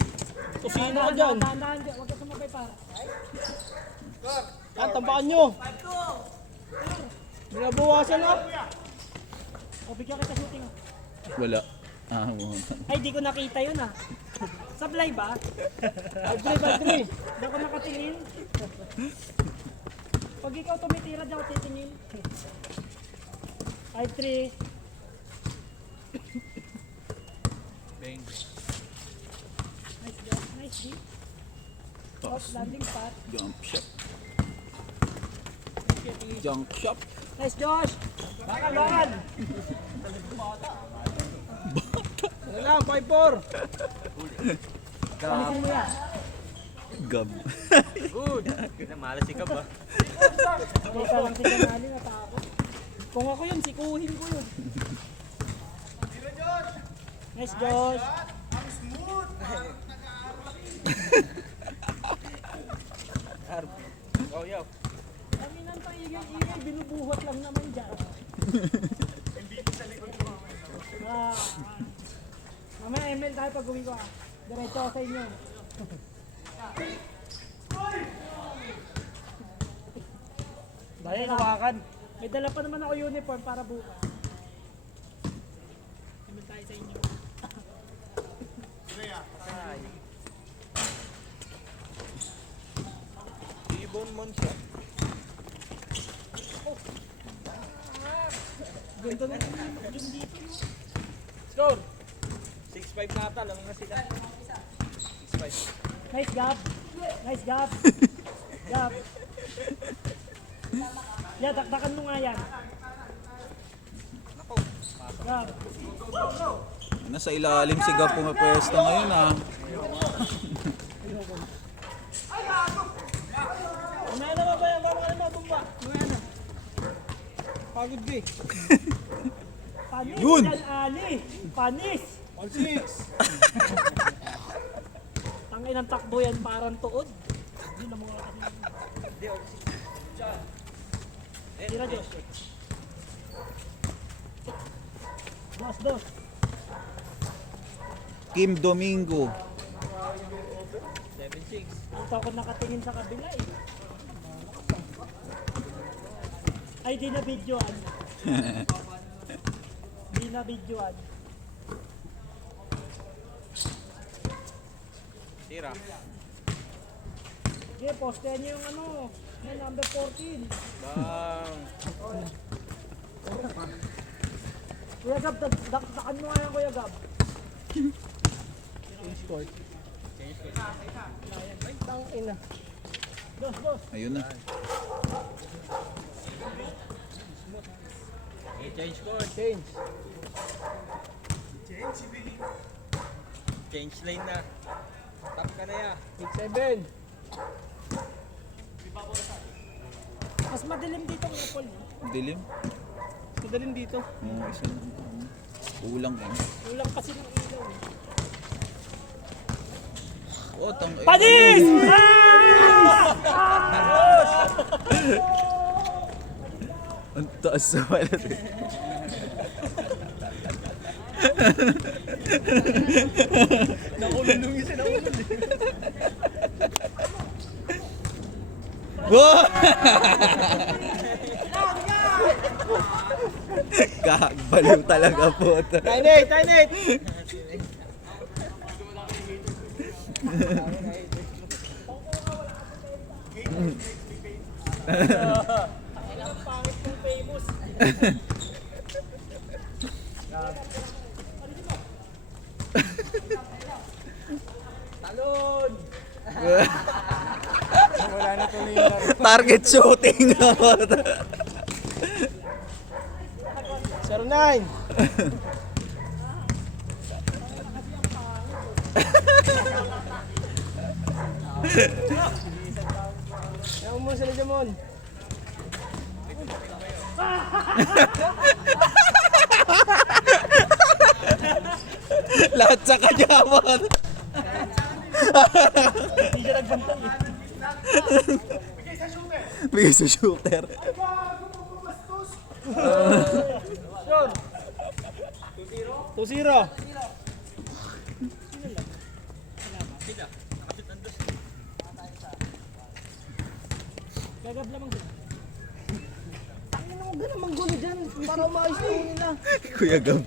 Kusino ka dyan. Dahan-dahan dyan, huwag ka sumabay para. Yan, tambakan nyo. Binabawasan na. O, bigyan kita shooting. Oh. Wala. Mo. Ay, di ko nakita yun ah. Sablay ba? Aldri. Di ako nakatingin. Pag ikaw tumitira, di ako titingin. Ay, 3. Nice job, nice deep. Top landing spot. Jump shot. Jump shot. Nice, Josh! Bakal! Ano lang, 5-4! Panisin mo yan. Gab. Good. Malas si Gab, ah. Teka lang si Kanali, natakot. Kung ako yun, sikuhin ko yun. Nice, Josh! Oh, yo. Kami nang ingay, binubuhat lang naman dyan. Mamaya ML tayo pag uwi ko ah. Diretso ako sa inyo. Dahil hawakan. May dala pa naman ako uniform para bukas. ML tayo sa inyo. Ibon mon siya. Ganda na yung dito. Score! 6-5 na ata, lang na sila. 6-5. Nice gap. Nice gap. Gap. Yan, taktakan mo nga yan. Gab. Nasa ilalim si Gab pumapwesto ngayon ah. Umaya na ba ba yan? Baka naman bumba. Umaya na. Pagod ka eh. Panis Yun! yan, Ali. Panis. 1-6. Tangin ng takbo yan, parang tuod. Hindi na mga kasi. Tira, Josh. Dos. Kim Domingo. 7-6. Ito ako nakatingin sa kabila eh. Ay, di na videoan. Di na videoan. Tira. Okay, postehan niyo yung ano, yung number 14. Bang. Kuya Gab, daktakan mo nga yan, Kuya Gab. Tangina. Dos. Ayun na. Change court. Change lane na. Tap ka na ya. 6-7. Mas madilim dito ang Apple. Dilim. Madilim dito. Oo, isa lang. Kulang eh. Kulang kasi ng ilaw. Oh, Panis! Ang taas sa wala. Nakulong nung isa, nakulong. Wow! Kagbaliw talaga po. Tiny! Ang pangit ng famous. Talon! Wala na tuloy yung laro. Target shooting. 09! Ewan mo sila Jamon. Lahat sa kanyaman. Hindi siya nagbantay eh. Bigay sa shooter. Sure. 2-0. Gagab lamang din. Huwag ka namang gulo dyan para umayos na nila. Kuya Gab.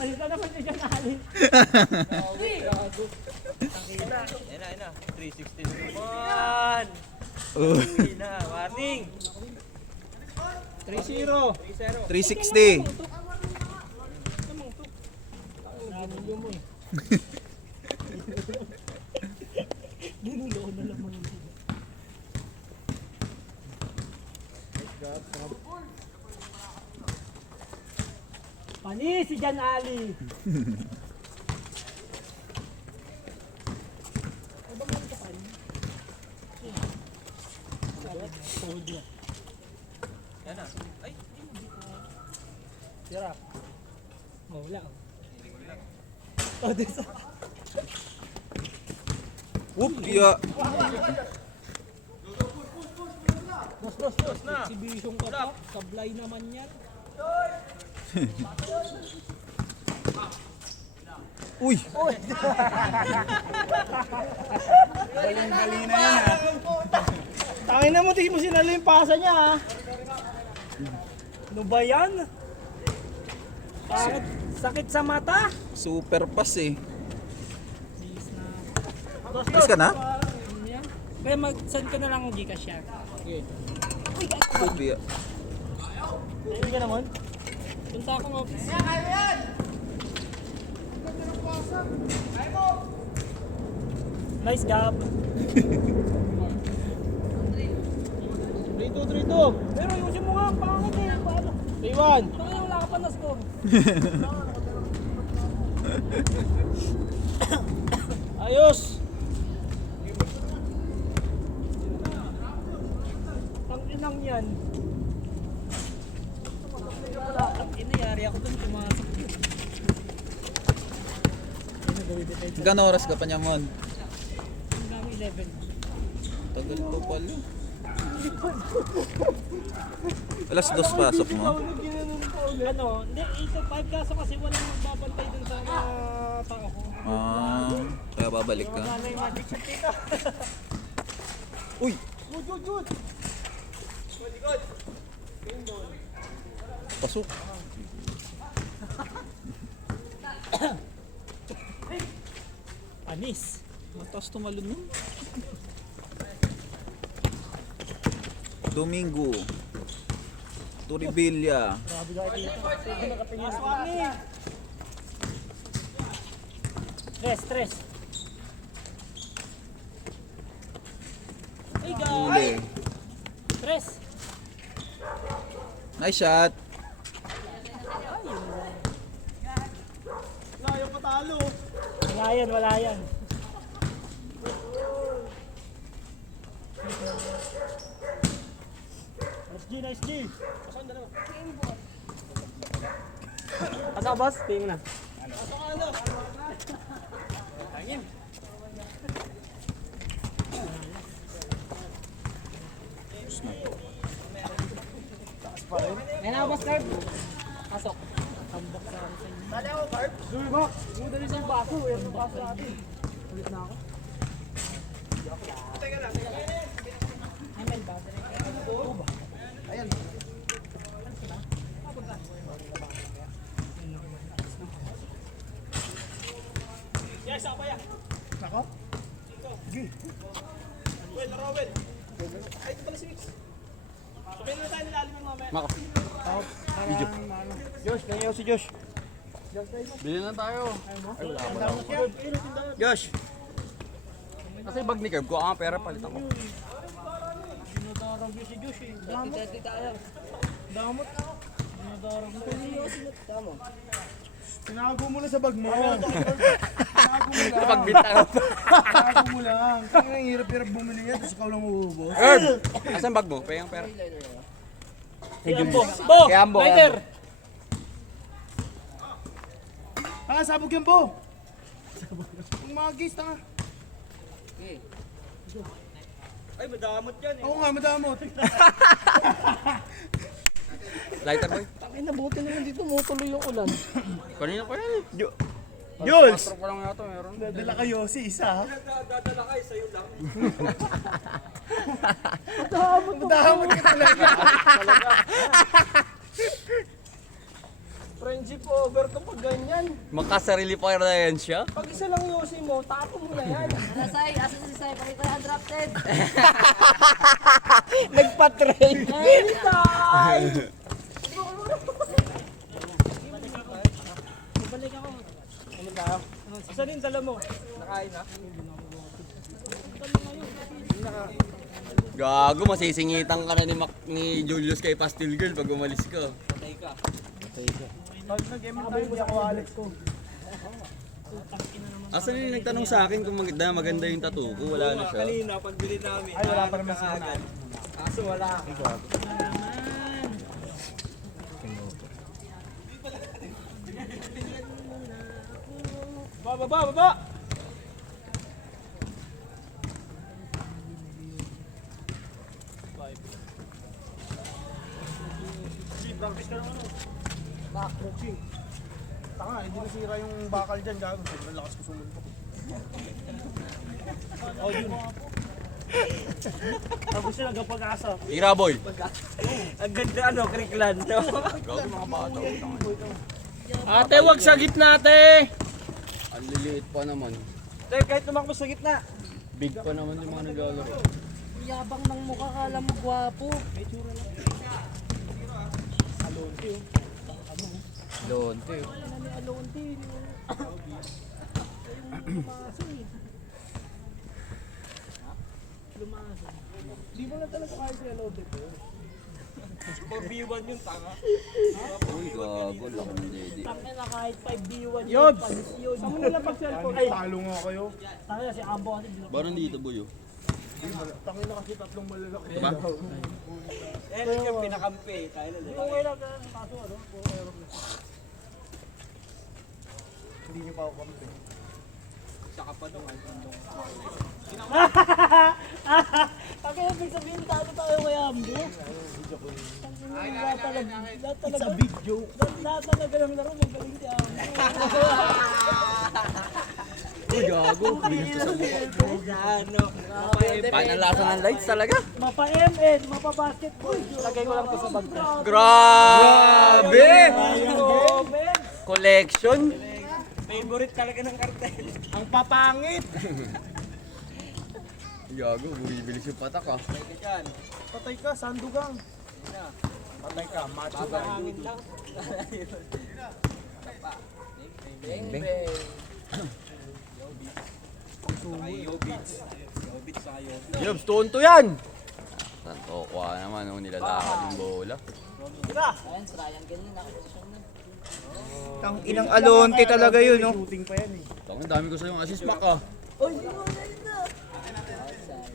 Palita naman siya dyan Ali. Yan na. 360 naman. Oh, Uwi na. Warning. 3-0. 360. Nanulo mo eh. Ginulo na lamang din. Panis si Jan Ali. Yan na. Ay. Tira. Oh, wala. Oh, dito. Whoop, ya. Dos na. Exhibition ka pa. Sablay naman yan. Uy! Baling-bali na yan ha. Tangin na mo, di mo sinalo yung pasa niya ha. Ano ba yan? Sakit sa mata. Super pass eh. Dos. Pass ka na? Kaya mag-send ka na lang ng Gcash yan. Whoop, ya. Hindi ka naman. Punta akong office. Nice gab. 3-2, 3-2. Pero ayusin mo nga, pangit eh. Paano? 3-1. Bakit wala ka pa na score? Ayos! Ang inang yan. Ang inayari ako dun, pumasok yun. Gano'ng oras ka pa niya, Mon? Hanggang 11. Tagal po pala. Alas 2 pasok mo. Ano, hindi, 8 to 5 kaso kasi walang magbabantay dun sa mga tao ko. Ah, kaya babalik ka. Wala yung magic shot dito. Uy! Good. Pasok. Anis. Mataas tumalon nun. Domingo. Toribilla. Grabe ka dito. Sige, nakatingin. Swami! Tres. Ay, guys! Huli. Tres! Nice shot. Wala yan. Nice G. Pasok ang dalawa. Pasok boss, tingin na. May na boss card. Pasok. Tambak sa akin. Dali ako card. Dali ba? Dali sa baso. Yung baso natin. Ulit na ako. Teka lang. Ay, may baso na. Ayan. Yes, ako yan. Ako? Sige. Well, Rowell. Ay, ito pala si Mix. Sabihin na tayo nilalim yung mamaya. Mako. Josh, nangyayos si Josh. Bili na tayo. Ay, wala pa lang. Josh! Kasi bag ni Kerb ko, pera palitan ko. Dinadarag yun si Josh eh. Damot. Dinadarag mo. Tinago mo na sa bag mo. Tinago mo lang. Pagbintang. Tinago mo lang. Kaya ang hirap-hirap bumili yan, tapos ikaw lang uubos. Kerb! Asan bag mo? Payang pera. Si Ambo. Bo! Kay Ambo, Lighter! Ah, sabog yan po. Ang mga gis, tanga. Ay, madamot yan eh. Oo nga, madamot. Lighter boy. Ay, nabuti naman dito. Mutuloy yung ulan. Kanina pa yan eh. Jules! Pasok pa lang yata meron. Dadala kayo si isa. Dadala kayo sa'yo lang. Madamot ka talaga. Friendship over kapag ganyan. Makasarili pa na yan siya. Pag isa lang yosi mo, tapo mo na yan. Nasay, asa si Sai, pakita na drafted. Nagpa-trade. Anytime! Balik ako. Ano tayo? Saan yung dala mo? Nakain na? Gago, masisingitan ka na ni Julius kay Pastel Girl pag umalis ka. Pag nag-game tayo, hindi ako wallet ko. Asan yung nagtanong sa akin kung maganda yung tattoo ko? Wala na siya. Kanina, pagbili namin. Ay, wala pa naman sila. Kaso wala. Baba! Practice ka naman. Backboxing. Tanga, hindi nasira yung bakal dyan, gago. Sobrang lakas ko sumuntok. Oh, yun. Tapos sila hanggang pag-asa. Tira boy. Ang ganda Kriklan. Gago mga bata. Ate, wag sa gitna, ate! Ang liliit pa naman. Ate, kahit tumakbo sa gitna. Big pa naman yung mga naglalaro. Yabang ng mukha, kala mo gwapo. Lonte. lumasan. Di mo na talaga kaya si Elode ko. Uy, gago, laki ng dede. Tangin na kahit 5v1 yun. Panis yun. Saan mo nila pag-cellphone? Ay, Talo nga kayo. tangin na si Ambo kasi binok. Baron dito, boy. Tangin na kasi tatlong malalaki. Diba? Eh, yung pinakampi. Tayo na. Hindi ko kailang kaso ano, puro aerob na. Hindi niyo pa ako kampi. Pagka ibig sabihin, talo tayo kay Ambo. Lahat talaga. It's a big joke. Lahat talaga ng laro, magaling si Ambo. Uy, gago. Ano? Panalasa ng lights talaga. Mapa-MN, mapa-basketball. Lagay ko lang to sa bag ko. Grabe! Grabe! Collection. Favorite talaga ng kartel. Ang papangit! Gago, bumibilis yung patak ah. Patay ka, sandugang. Patay ka, macho ka. Bang, bang. Yobs, tonto yan! Tanto, kuha naman, nilalakad yung bola. Ayan, triangle na nakaposisyon na. Tang inang Alonte talaga yun, no? Shooting pa yan eh. Ang dami ko sa'yo assist back ah. Oy, di mo na yun na. Outside.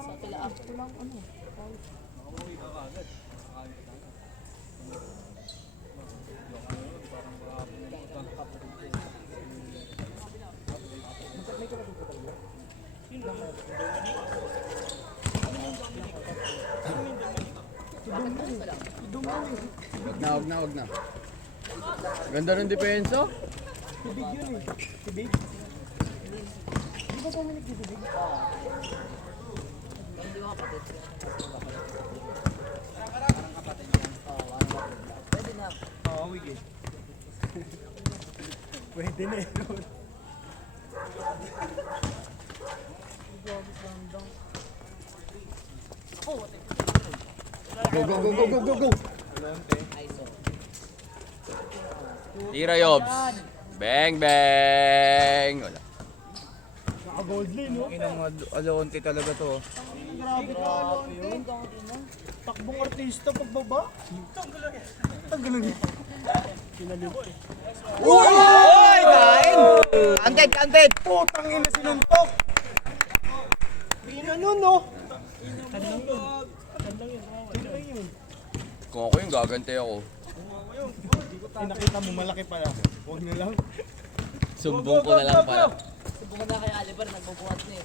Sa tila ako lang ano. Wag na. Ganda ng depensa. Hindi ko kapatid. Pwede na. Oo, wig eh. Pwede na eh. Go. ISO. Tira Yobs. Bang. Wala. Naka-gold lane, no? Inang Alonte talaga to. Grabe ka, Alonte. Takbong artista pagbaba. Tanggalan yan. Pinaliwa eh. Uy! Kain! Kanted! Putang ina sinuntok! Pina nun, no? Kandang yun. Kandang yun. Kung ako yung gagante ako. Ay, nakita mo malaki pala. Huwag na lang. Sumbong ko na lang pala. Subukan na kay Oliver, nagbubuhat na eh.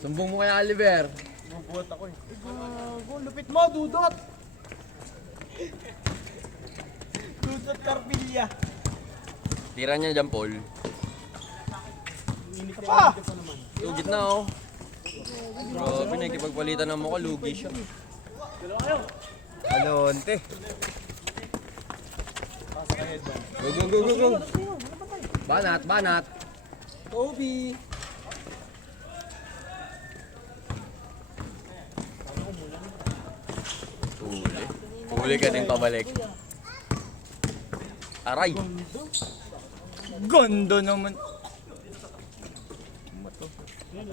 Sumbong mo kay Oliver. Bubuhat ako eh. Gago, lupit mo, Dudot! Dudot Carpilla. Tira niya dyan, Paul. Pa! Lugit na oh. Grabe, nakikipagpalitan ng mukha, lugi siya. Alonte. Go. Banat. Kobe! Huli ka din pabalik. Aray! Gondo naman.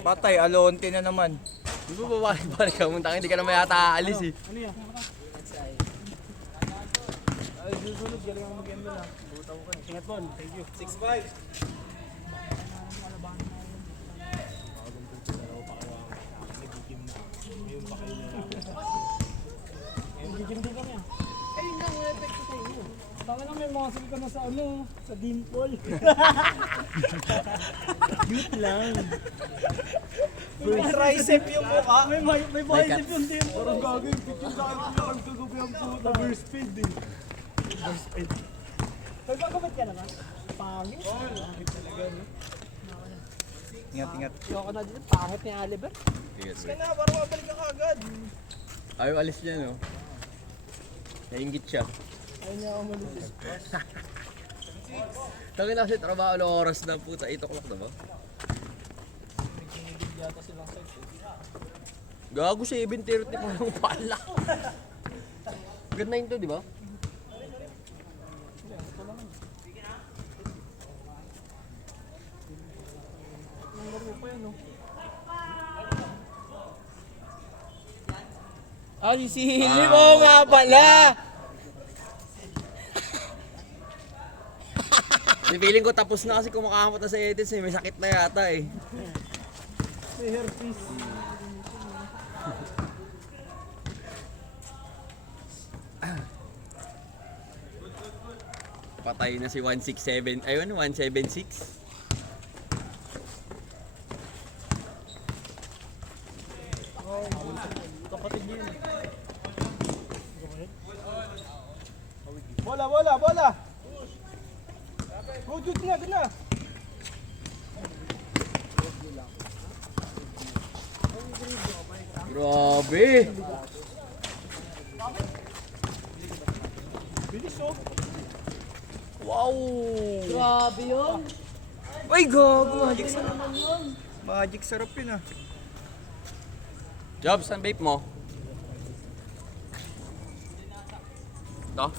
Patay, Alonte na naman. Di ba babalik ka? Muntang hindi ka naman yata aalis eh. Ano yan? Outside. Ay, susunod. Galing ako mag-end na. Buta ko kayo. Ingat, Paul. Thank you. 6'5". Gigim din kami ah. Ayun lang, wala epekto sa inyo. Tama lang, may muscle ka na sa ano, sa dimple. Cute lang. May tricep yung mukha. May bicep yung dimple. Parang gagawin, picture sa akin yung nagkagabi ang puta. Burst speed eh. May pagkabit ka naman? Pangit. Ingat. Ayoko na dito, pangit ni Oliver. Ka na, parang mabalik ka kagad. Ayaw alis niya no. Nainggit siya. Ayun niya ako malis. Tangin na kasi trabaho na oras na puta, 8 o'clock na ba? Gago 7:30 pa lang pala. Good 9 to, di ba? Ah, si Silip. Oo nga pala. Si feeling ko tapos na kasi kumakamot na sa edits eh. May sakit na yata eh. Patay na si 167. Ayun, 176. Kapatid niya yun. Bola, bola, bola! Oh, dun na, dun na! Grabe! Bilis oh! Wow! Grabe yun. Uy, gago. Magic Ano sarap. naman yun? Magic sarap yun ah. Jobs, ang vape mo? Ito?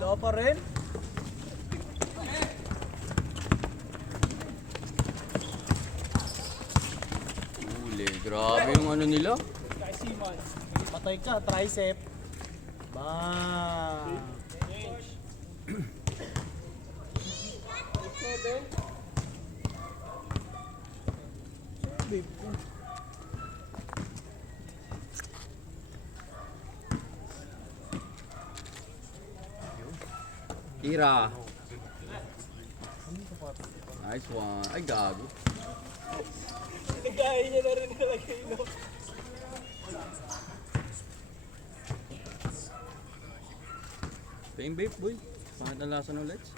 Daw pa rin? Huli, grabe yung ano nila. Patay ka, tricep. Bang! Ira. Nice one. Ay, gago. Nagaya niya na rin nalagay no. Ito yung vape, boy. Pangit na lasa ng lights.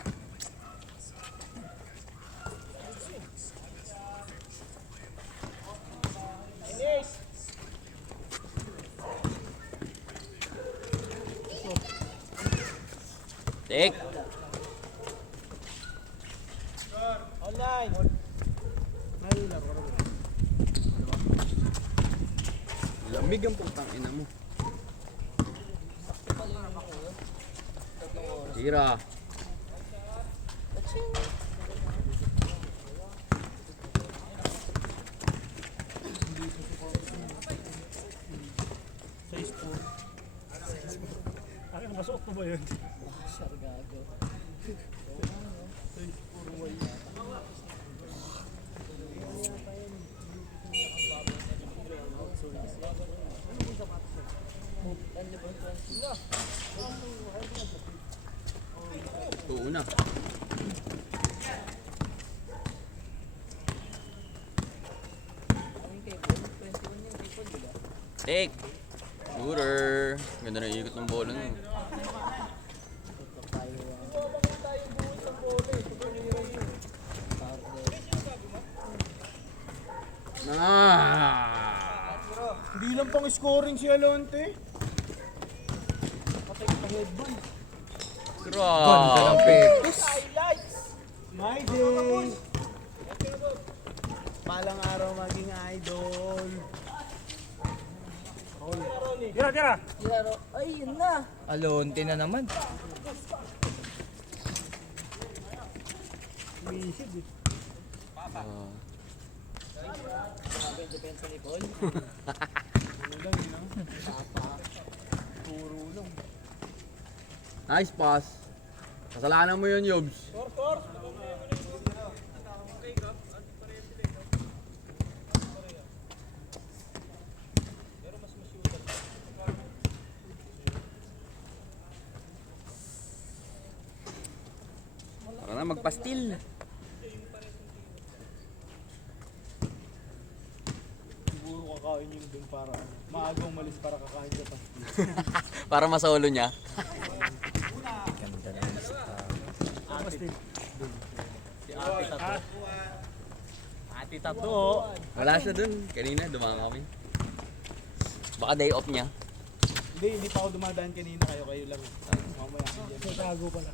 Take. Online! Lamig ang putang ina mo. Tira. Akin, masuot mo ba yun? Sure, gago. Ito una. Take. Shooter. Ganda na ikot ng bola nun. Ah! Hindi lang pang scoring si Alonte. Grabe. My day! Palang araw maging idol. Tira, tira! Yaro. Ay, yun na. Alonte na naman. Umiisip eh. Grabe, depensa ni Paul. Nice pass. Kasalanan mo yun, Yobs. Para na magpastil. Siguro kakain yung dun para maaga umalis para kakain ka pa. Para masolo niya. Ati Tato. Wala siya dun. Kanina, dumaan kami. Baka day off niya. Hindi pa ako dumadaan kanina, kayo lang. Nagtago pala.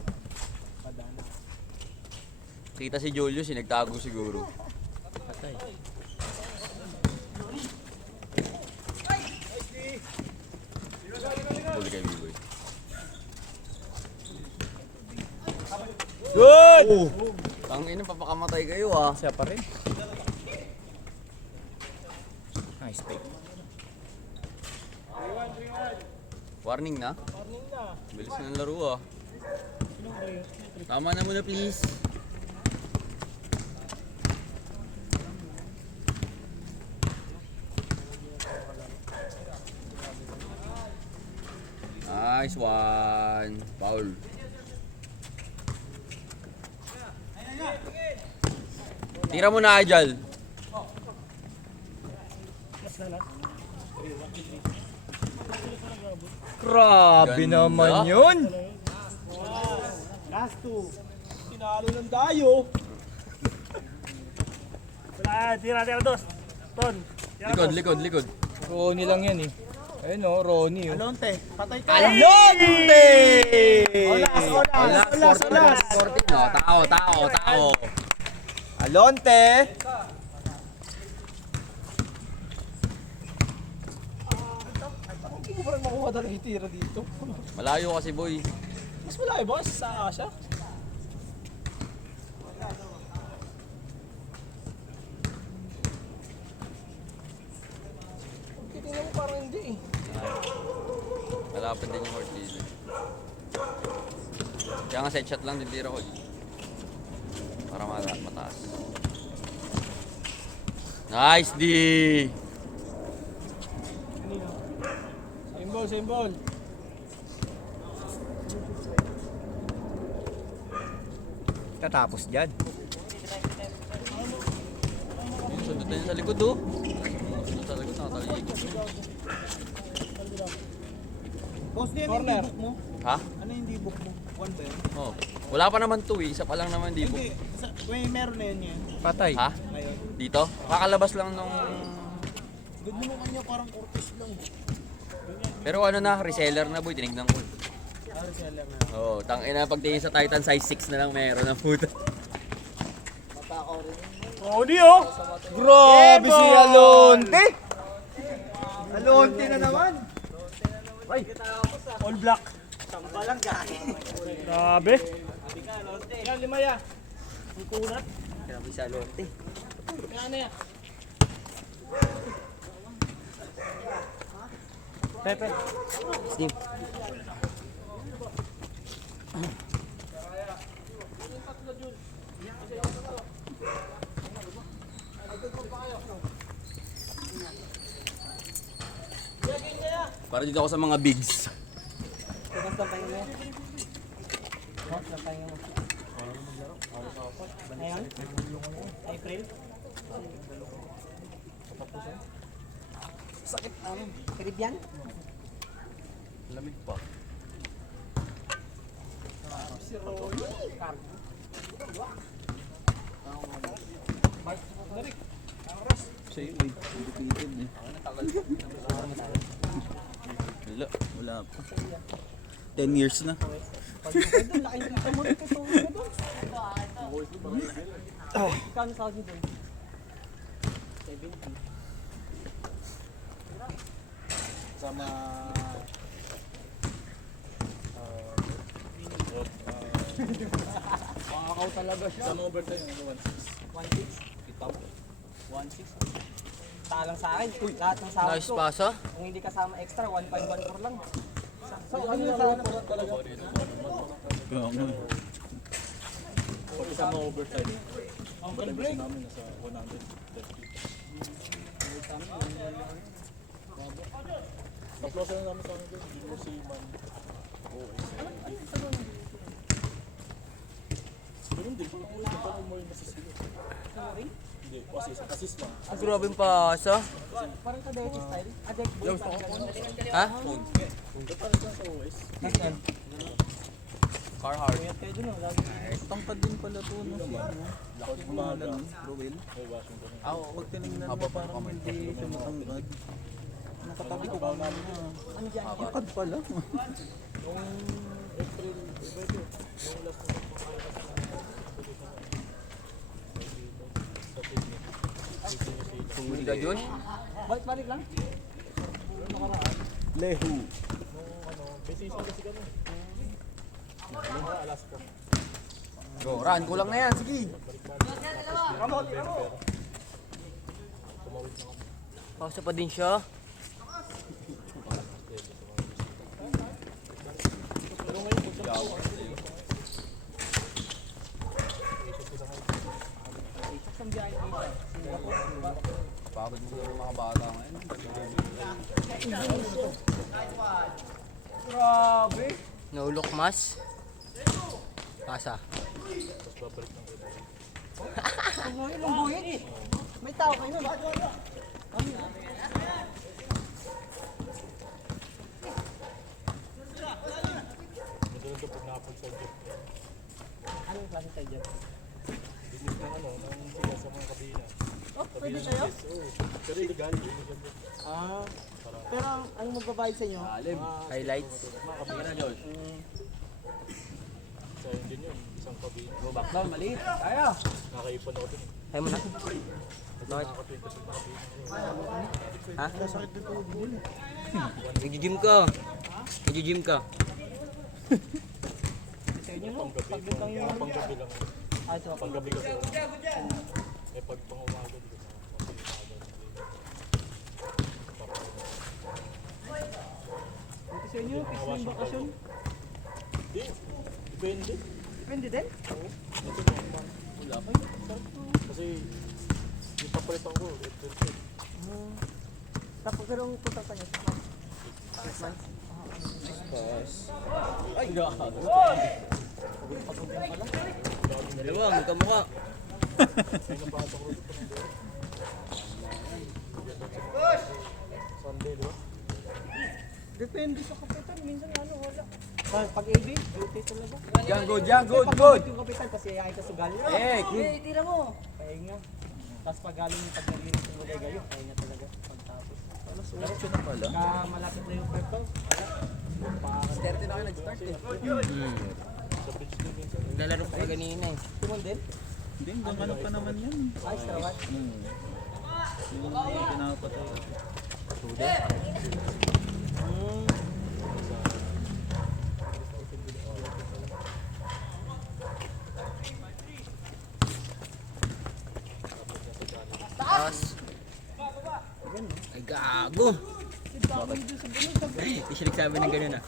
Kita si Julius, nagtago siguro. Patay. Huli kay B-Boy. Good! Tangina, papakamatay kayo ah. Siya pa rin. Nice pick. Warning na? Warning na. Bilis na ng laro ah. Sino ba yun? Tama na muna please. Nice one. Foul. Tira mo na, Ajal. Last na last. Grabe Ganda. naman yun. Last two. Tinalo ng dayo. Wala, tira dos. Ton. Tira Likod, dos. likod, likod. Ronnie lang yan eh. Ayun o, Ronnie. Alonte, patay ka. Alonte! Olas, olas. 14, no? Tao. Alonte! Hindi ko pa rin makuha talaga yung tira dito. Malayo kasi, boy. Mas malayo ba? Sa Asya? Tingnan mo parang hindi eh. Malapit din yung horse dito. Kaya nga set shot lang din tira ko eh. Para mataas. Nice D! Kanino? Same ball. Tatapos dyan. Yung sundot na yun sa likod oh. Sundot sa likod, nakataligid. Corner. Ha? Ano yung D-book mo? One ba yun? Oh. Wala pa naman 2 eh. Isa pa lang naman di po. Meron na yun yan. Patay. Ha? Ngayon. Dito? Kakalabas lang nung... Good mo naman niya, parang Cortez lang. Pero ano na, reseller na boy. Tinignan ko. Reseller na. Oo, tangina pagtingin sa Titan size 6 na lang meron na puta. Matakaw rin. Rodi oh! Grabe si Alonte! Alonte na naman! All black. Samba lang galing. Grabe. Yan, lima ya. Ang kunat. Grabe si Alonte. Yan na yan. Pepe. Steve. Para dito ako sa mga bigs. Tapos lang tayo mo. Tapos lang tayo mo. Ngayon? April? Sakit namin. Caribbean? Lamig pa. Sa'yo, may undefeated eh. Wala pa. 10 years na. Kano sa akin doon? 70. Sama... Makakaw talaga siya. Sama overtime, 1.6. Itaw. 1.6. Talang sa akin. Lahat ng sahod Nice ko. pass ha? Kung hindi kasama extra, 1.514 lang. Sa ano yung sana talaga? Kaya nga. Pag isama overtime. Ang break namin nasa 130. Tapos na namin sa amin doon. Hindi mo si Man. Pero hindi ko na mo yung nasisilo. Hindi, assist lang. Ang grabing pass ha? Parang kadete style. Adek boy. Ha? Parang sa OS. Carhartt. Kayo dun oh. Lagi. Tangkad din pala to. No? Lakad Mga umaga. ganun, Rowell. May Washington. Pag tinignan mo parang hindi siya matangkad. Nakatabi ko ba na? Ano dyan? Tangkad pala. Huli ka, Josh? Balik lang. Lehu. Go, run. Kulang na yan. Sige. Pausa pa din siya. Pagod mo yung mga bata ngayon. Naulok mas. Pasa. May tao kayo nun. Anong klase tayo dyan? Oh, pwede kayo? Pero illegal. Ah. Pero ang magbabayad sa inyo? Highlights. Sa yun din yun. Isang kabina. Go back down, maliit. Kaya. Nakaipon ako dun. Kaya mo na. Bakit? Ha? Nag-gym ka. Nag-gym ka. Sa inyo no? Paglit lang yung... Panggabi lang. Ay, so Panggabi kasi. Eh pag pang umaga, di ko na. Ito sa inyo, fix na yung bakasyon. Di. Depende. Depende din. Wala pa yun. Kasi yung papalitan ko, expensive. Tapos pero ang punta sa inyo. 6 months. Dalawa, magkamukha. Sunday, di ba? Depende sa kapitan. Minsan ano, wala. Pag AB, duty talaga. Diyan, good, diyan, good, Pag good. yung kapitan kasi ay ka sugal. Eh, good. Tira mo. Pahinga. Tapos pag galing yung pag-nalinis yung mulay gayo, pahinga talaga. Pagtapos. Diretso na pala. Malapit na yung prep ko. Start na kayo nag-start eh. Naglalaro ko pa kanina eh. Tumon din? Hindi, hanggang ano pa naman yan. Ayos na ba? Yung pinapatay. Taas. Ay gago. Hindi siya nagsabi ng ganun ah.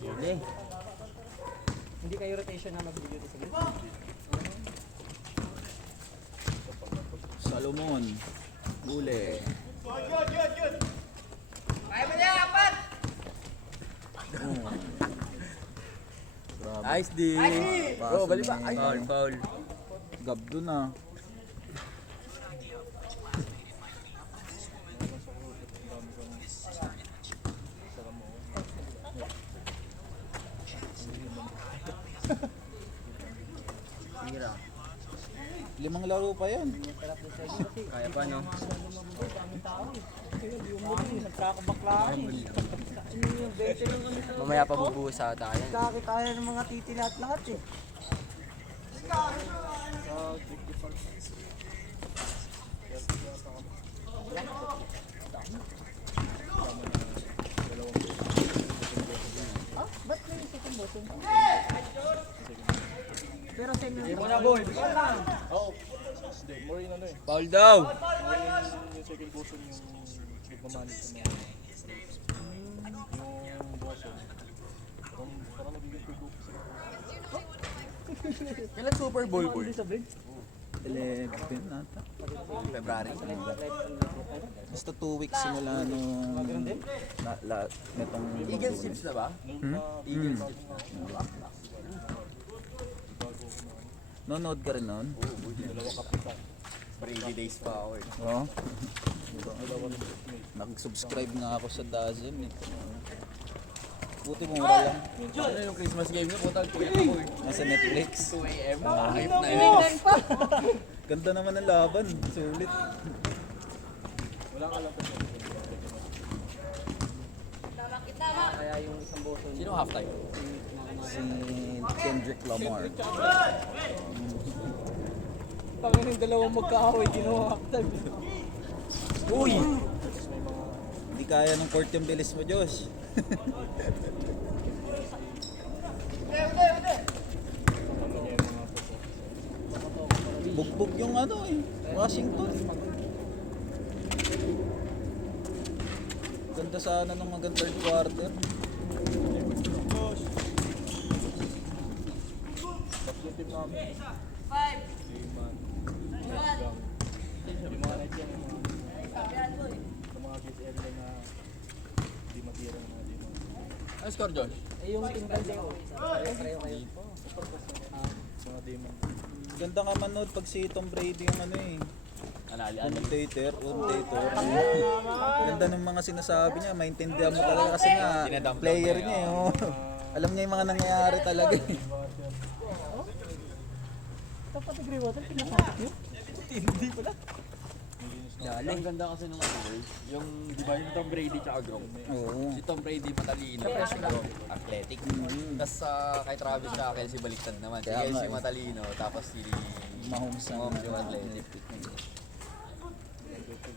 Huli. Hindi kayo rotation na mag-duty sa gilid? Salomon. Uli. Nice, D. Bro, bali pa. Ay, Foul, foul. Gabdo na. Tira. 5 laro pa yan. Kaya pa no? Nagkakabaklaan eh. Ano yung better yung ano sa... Mamaya pa bubuhos sa tayo. Kakitaya ng mga titi lahat eh. Ah, ba't may second button? Pero sa inyo... Muna, boy. Oo. Hindi, more in ano eh. Foul daw. Yung second boson yung nagmamanage sa mga yung boson. Parang nagiging pag-group sila. Kailan Super Bowl, boy? 11 nata. February. Basta 2 weeks simula nung... Netong... Eagles Chiefs na ba? Eagles Chiefs na. Nanonood ka rin noon? Brady days pa ako eh. Oo. Nag-subscribe nga ako sa Dazem eh. Buti mura lang. Ano yung Christmas game nyo? Putal, kuya ko eh. Nasa Netflix. 2 a.m. Nakahip na yun. Ganda naman ang laban. Sulit. Kaya yung isang boso. Sino halftime? Si Kendrick Lamar. Pangin yung dalawang magkaaway, ginawa active. Uy! Hindi kaya ng court yung bilis mo, Josh. Bugbog yung ano eh, Washington. Ganda sana nung hanggang third quarter. Ano score, Josh? Eh yung tingnan din ko. Pareho kayo. Ganda nga manood pag si Tom Brady yung ano eh. Commentator. Ganda ng mga sinasabi niya, maintindihan mo talaga kasi nga player niya eh. Oh. Alam niya yung mga nangyayari talaga eh. Dapat agree water, pinakapit yun. Ang ganda kasi nung yung di ba yung Tom Brady tsaka Gronk. Oo. Si Tom Brady matalino, si Gronk athletic. Tapos kay Travis tsaka Kelsey baliktad naman. Si Kaya nga Kelsey eh. matalino, tapos si Mahomes ang yung athletic.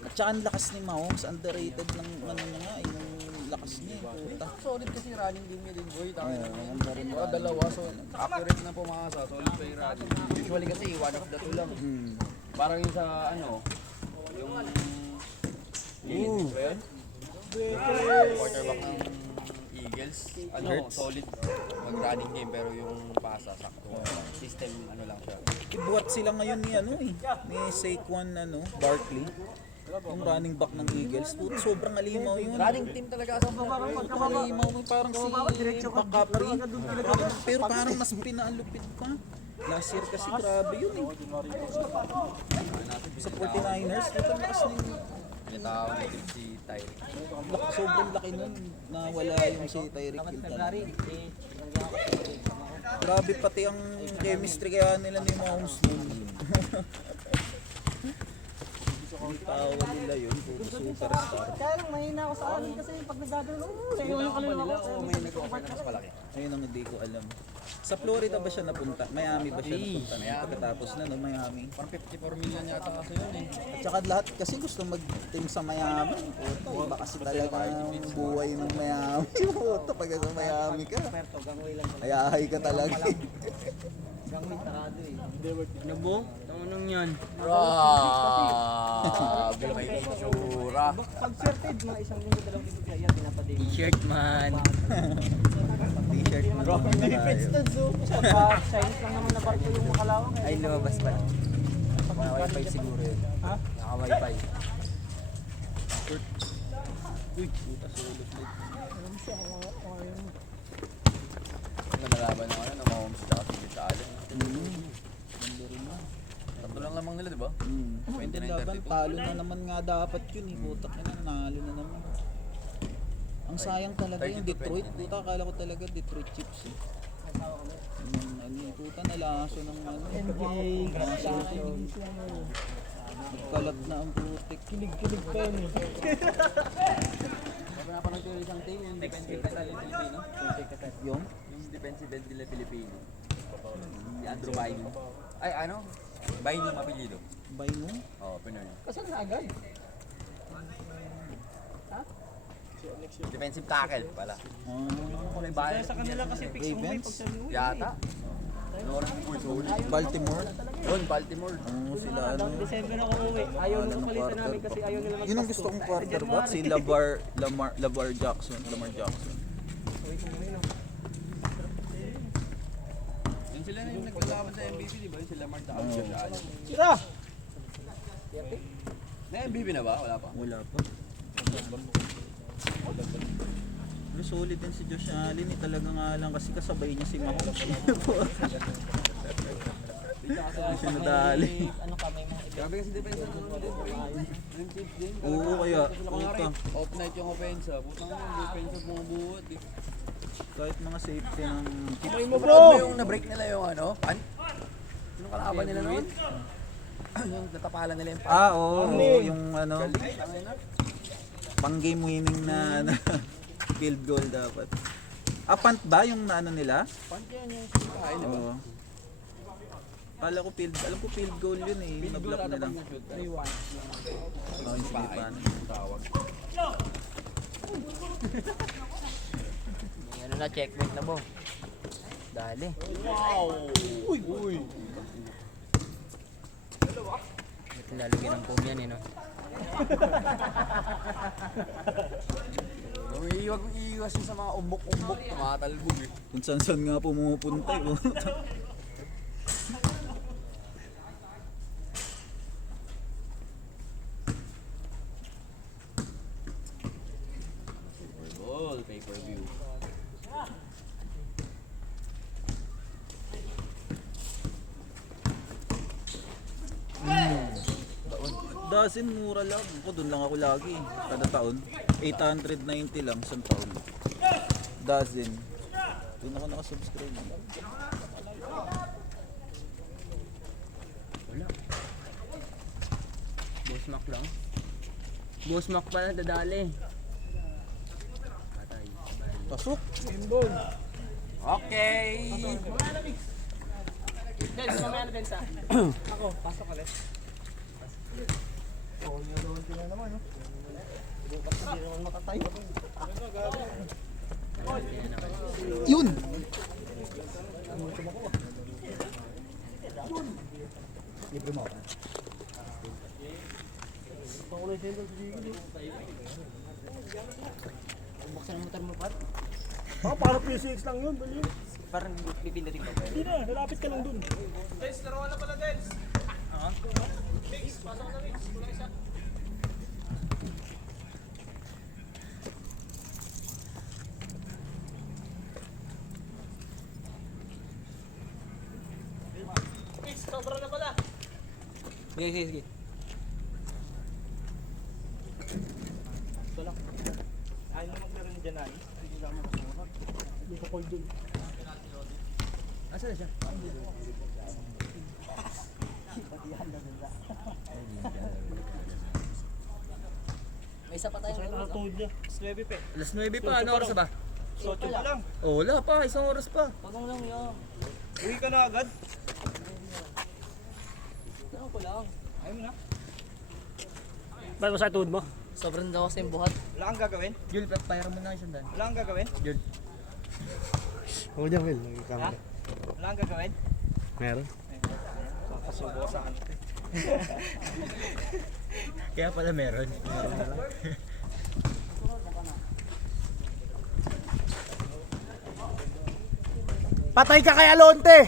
At saka ang lakas ni Mahomes, underrated ng ano niya nga, yung lakas niya. Puta. Solid kasi running game niya din, boy. Tangin na Oo, ang rin Mga dalawa, so accurate na pumasa. Solid pa yung running. Usually kasi one of the two lang. Parang yung sa ano, yung Leeds ba yun? Quarterback ng Eagles. Ano, solid mag-running game pero yung pasa, sakto. System, ano lang siya. Ibuhat sila ngayon ni ano eh, ni Saquon Barkley. Yung running back ng Eagles. Puta, sobrang alimaw yun. Running team talaga sa Sobrang alimaw mo parang si McCaffrey. Pero parang mas pinaalupit pa. Last year kasi grabe yun eh. Sa 49ers, puta lakas na yung Tinatawag natin si Tyreek. sobrang laki nun na wala yung si Tyreek Hill talaga. Grabe pati ang chemistry kaya nila ni Mahomes nun. Hindi tawa nila yun, puro superstar. Kaya lang, mahina ako sa amin kasi pag nagdadalo, naiwan yung kaluluwa ko. May nag-offer na mas malaki. Ayun ang hindi ko alam. Sa Florida ba siya napunta? Miami ba siya napunta? Pagkatapos na no, Miami. Parang 54 million yata kasi yun eh. At saka lahat kasi gusto mag-team sa Miami. Puta, iba kasi talaga ang buhay ng Miami. Puta, pag sa Miami ka, ayahay ka talaga. Ano bo? Tanong yan. Grabe, may itsura. Pag certed, mga isang linggo, dalawang linggo kaya pinapaday. T-shirt man. T-shirt mo lang tayo. Chinese lang naman na barko yung makalawang eh. Ay, lumabas pa. Naka-wifi siguro yun. Ha? Naka-wifi. Uy, puta sulot lit. Nalaban na ano, na Mahomes tsaka si Josh Allen. Ganda rin na. Tatlo lang lamang nila, di ba? Pwede laban, talo na naman nga dapat yun eh. Putak na nanalo na naman. Ang sayang talaga yung Detroit. Puta, akala ko talaga Detroit Chiefs eh. Yung ano eh, puta nalaso ng ano. Nalaso. Nagkalat na ang putik. Kilig pa yun eh. Napanood ko yung isang team, yung defensive end nila Pilipino. Yung? Yung defensive end nila Pilipino. Si Andrew Bainu. Ay, ano? Bainu mapilido. Bay mo? Oo, Pinoy. Kasal na agad? Defensive tackle pala. Ah, Bayan Sa kanila kasi fix mo may Ravens? pagsabi. yata. Baltimore? Yun, Baltimore. Oo, sila ano. December ako uwi. Ayaw nila palitan namin kasi ayaw nila Yun ang gusto kong quarterback, si Lamar Jackson. Yun sila na yung naglalaban sa MVP, di ba? Yung sila Lamar tsaka Josh Allen. Sira! Na MVP na ba? Wala pa. Wala pa. Pero solid din si Josh Allen eh. Talaga nga lang kasi kasabay niya si Mahomes. Hindi siya nadali. Ano kami mga Grabe kasi defensive ng mga yung Chiefs din. Oo kaya. Puta. Off night yung offensive. Putang na yung defensive mga buhat eh. Kahit mga safety ng Kamay mo bro! Yung na-break nila yung ano? Sino kalaban nila noon? Yung natapalan nila yung oo. Yung ano. Tangin na. Pang game winning na ano. Field goal dapat. Punt ba yung naano nila? Punt yan yung sinahin, di ba? Oo. Alam ko field goal yun eh. Yung na-block nila. Oh, yung silipan. May ano na, checkmate na mo. Dali. Uy! Ba't lalagyan ng foam yan eh, no? Huwag mong iiwas yun sa mga umbok-umbok, tumatalbog eh. Kung saan nga pumupunta eh. Ball, pay-per-view. Dozen mura lang. Ako doon lang ako lagi. Kada taon. 890 lang isang taon. Dozen. Doon ako nakasubscribe. Boss Mac lang. Boss Mac pala dadali. Pasok. Okay! Yun! Buksan ang motor mo, par. Para PCX lang yun, bali yun. Parang pipindutin ko. Hindi na, lalapit ka lang dun. Sige. Hindi ko call dun. Asa na siya? May isa pa tayo. Sakit ang tuhod niya. Alas 9 pa, ano oras na ba? Soto pa lang. Oh, wala pa, isang oras pa. Pagong lang yun. Uwi ka na agad? Ano ko lang. Ayaw mo na? Ba't mo sa tuhod mo? Sobrang daw kasi yung buhat. Wala kang gagawin? Jul, payar mo na isang daan. Wala kang gagawin? Huwag niya, Will. Ha? Wala kang gagawin? Meron. Kakasubo sa ano. Kaya pala meron. Patay ka kay Alonte!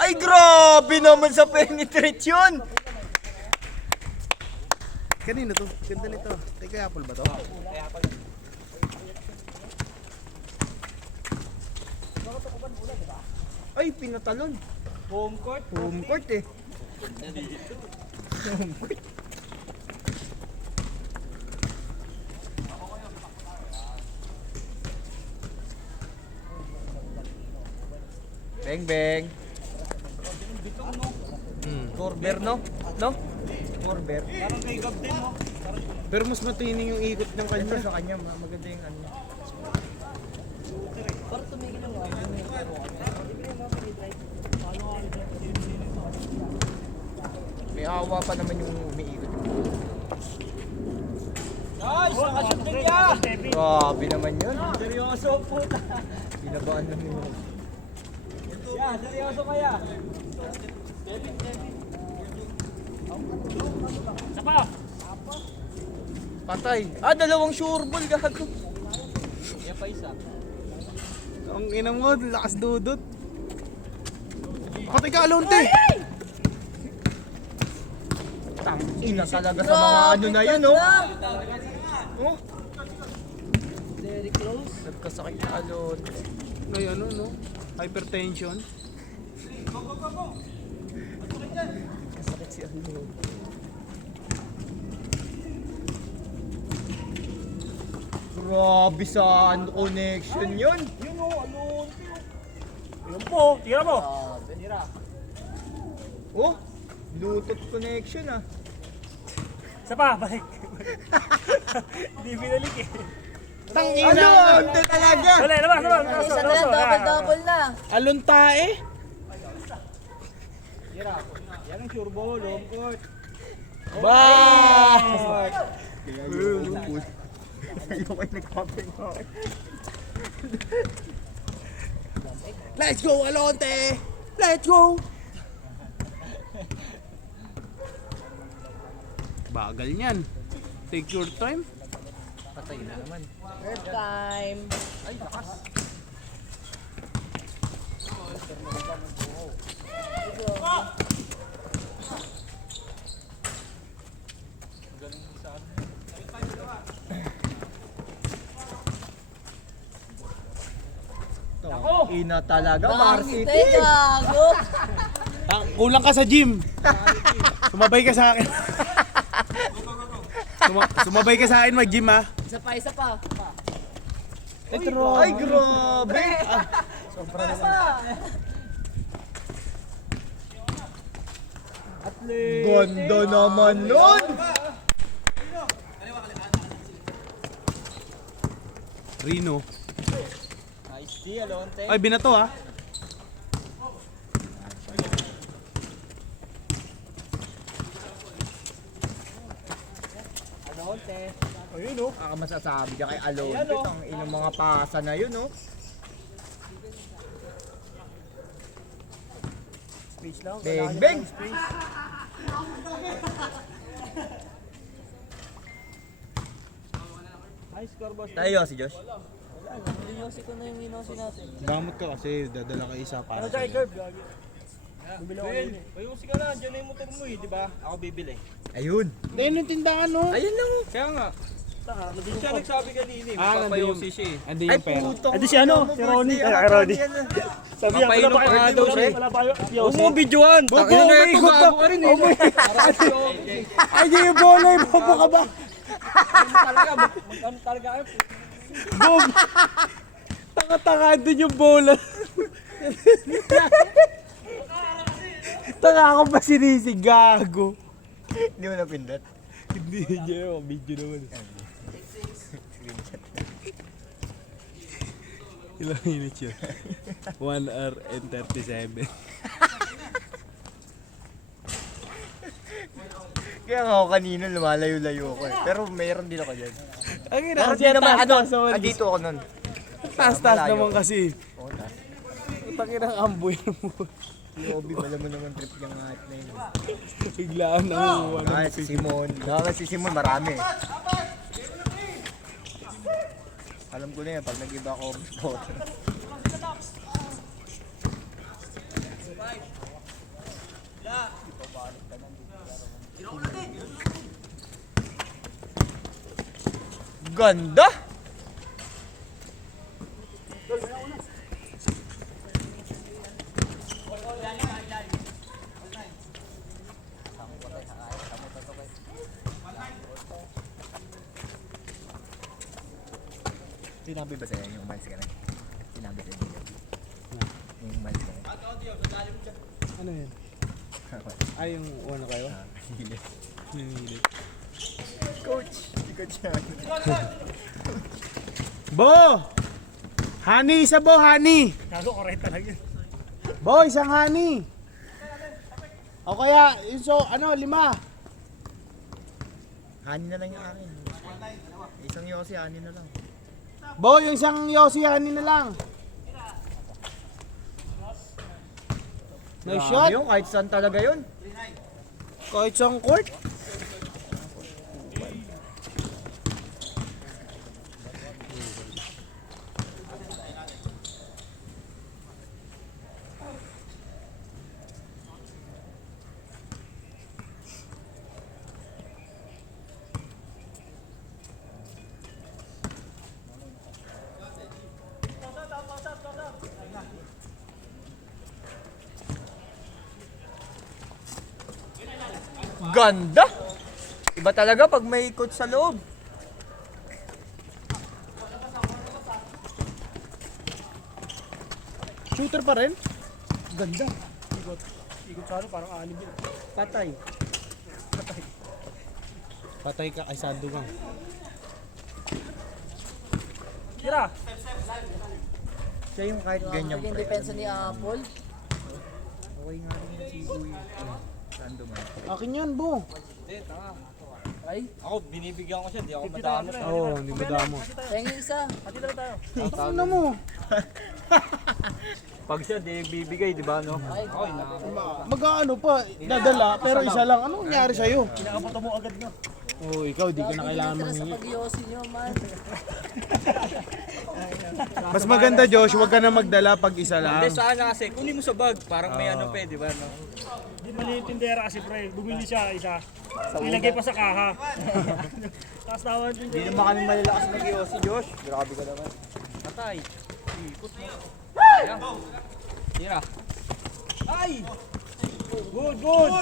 Ay, grabe naman sa penetrate yun! Kanino to? Ganda nito. Teka, apple ba to? Ay, pinatalon. Home court? Home court eh. Beng beng. Corber no? No? Corber. Parang kay Gab din, no? Pero mas matining yung ikot ng Ito sa kanya, maganda yung ano. Parang tumigil lang ako. May awa pa naman yung umiikot. Guys! Nakashoot din niya! Grabe naman yun. Seryoso po! Binabaan lang yun. Yeah, seryoso kaya? Isa pa! Patay. Ah, dalawang sure ball, gago. Yan pa isa. Ang ina mo, lakas dudot. Patay ka, Alonte! Ina talaga sa mga ano na yun, oh. Oh, Very close. nagkasakit na alon. May ano, no? Hypertension. Kasakit si alon. Grabe sa connection yun. Yun o, Alonte o. Yun po, tira mo. Oh, Bluetooth connection ah. Isa pa, balik. Hindi binalik eh. Tangina! Ano? Talaga! Wala, labas. Isa na yan, double na. Aluntae! Yan ang sure ball, long court. Ba! Let's go, Alonte! Let's go! Bagal niyan. Take your time. Third time. Ina talaga, Bakit gago? Kulang ka sa gym. Sumabay ka sa akin. Sumabay ka sa akin mag-gym ha. Isa pa. Ay, grabe. Ganda naman nun. Rino. Nice D, Alonte. Ay, binato ha. Alonte. Ayun oh. Aka masasabi ka kay Alonte. Ang ilang mga pasa na yun oh. Space lang. Beng, beng. High score, boss. Tayo si Josh. Linyosi ko na yung minosi natin. Gamot ka kasi dadala ka isa para Ano sa dyan, curve? Gagi. Bumili ako yun eh. Uy, musika na. Diyan na yung motor mo eh, di ba? Ako bibili. Ayun. Ayun yung tindahan no. Ayun lang oh. Kaya nga. Hindi siya nagsabi kanina eh. Ah, Papayosi siya eh. Andi yung pera. Eh di si ano? Si Ronnie. Ay, Ronnie. Sabi yan, wala pa kayo. Wala pa kayo. Huwag mo videoan. Bobo, may ikot ka. ka rin eh. Ay, di yung bola. Bobo ka ba? Ano talaga kayo? Bob! Tanga-tanga din yung bola. Tanga ako ba sinisig, gago? Hindi mo napindot? Hindi niya yung video naman. Ilang minutes yun? 1 hour and 37. Kaya nga ako kanina lumalayo-layo ako eh. Pero mayroon din ako dyan. Ang ina, kasi naman dito ako nun. Taas-taas naman kasi. Oo, taas. Utangin ang amboy mo. Obi, wala mo naman trip yung at na yun. Biglaan na mo. Si Simon. Si Simon marami. Alam ko na yan, pag nag-iba ako spot. Ganda! Sinabi ba sa'yo yung umalis ka na? Sinabi sa'yo yung umalis ka na? Ano yun? Ay, yung ano kayo? Yung hilit. Coach! Si Coach yan. Bo! Honey! Isa bo, honey! Kaso correct talaga yun. Bo, isang honey! O kaya, yung so, ano, 5. Honey na lang yung akin. Isang yosi, honey na lang. Bo, yung isang yosi, honey na lang. Nice shot. Yun, kahit saan talaga yun. Kahit saan court. Ganda! Iba talaga pag may coach sa loob. Shooter pa rin? Ganda. Ikot sa ano, parang anim yun. Patay. Patay ka kay Sandugang. Tira! Siya yung kahit ganyan Yung pre. depensa ni Apple. Okay nga rin yan si Kuya. Sando man. Akin yan, bo. Ay, Ako, binibigyan ko siya, di ako madami. Oo, hindi ba damo? pengi isa. Hati na tayo. Ano mo? Pag siya, di bibigay, di ba, no? Ay, Mag-ano pa, dadala, pero isa lang. Anong nangyari sa'yo? Kinakapunta mo agad na. Oo, ikaw, di ka na kailangan sa manghingi. pag-iossi nyo, man. Mas maganda, Josh, huwag ka na magdala pag isa lang. Hindi, sana kasi, kunin mo sa bag, parang may ano pa, di ba, no? Di mali yung tindera kasi pre. Bumili siya isa. Ilagay pa sa kaha. Tapos tawag yung Hindi naman kami malalakas mag-iossi, Josh. Grabe ka naman. Patay. Ikot mo. Ayan. Tira. Ay! Good, good!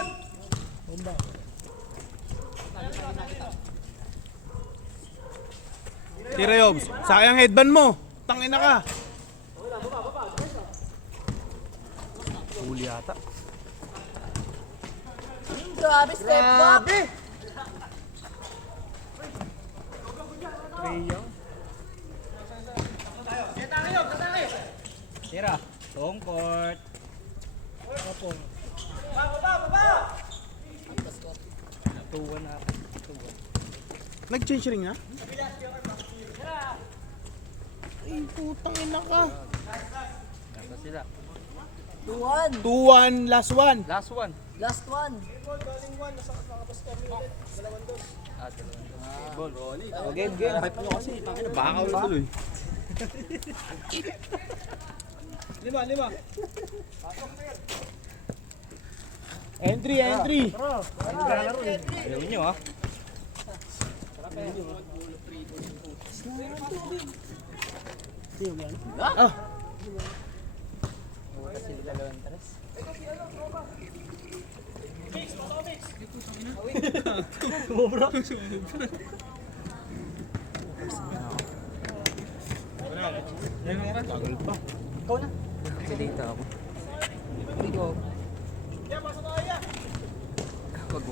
Tira, Yobs. Sayang headband mo. Tangina ka. Huli yata. Grabe, step back. Tira. Home court. Tuwan na ako. Nag-change ring na? Ay, putang ina ka. Nasa sila. 2-1. 2-1, last one. Last one. Last one. Ball. Oh, game, game. Hype nyo kasi. Baka ulit tuloy. Entry, entry. Ayaw nyo, ha? Data ako. Pag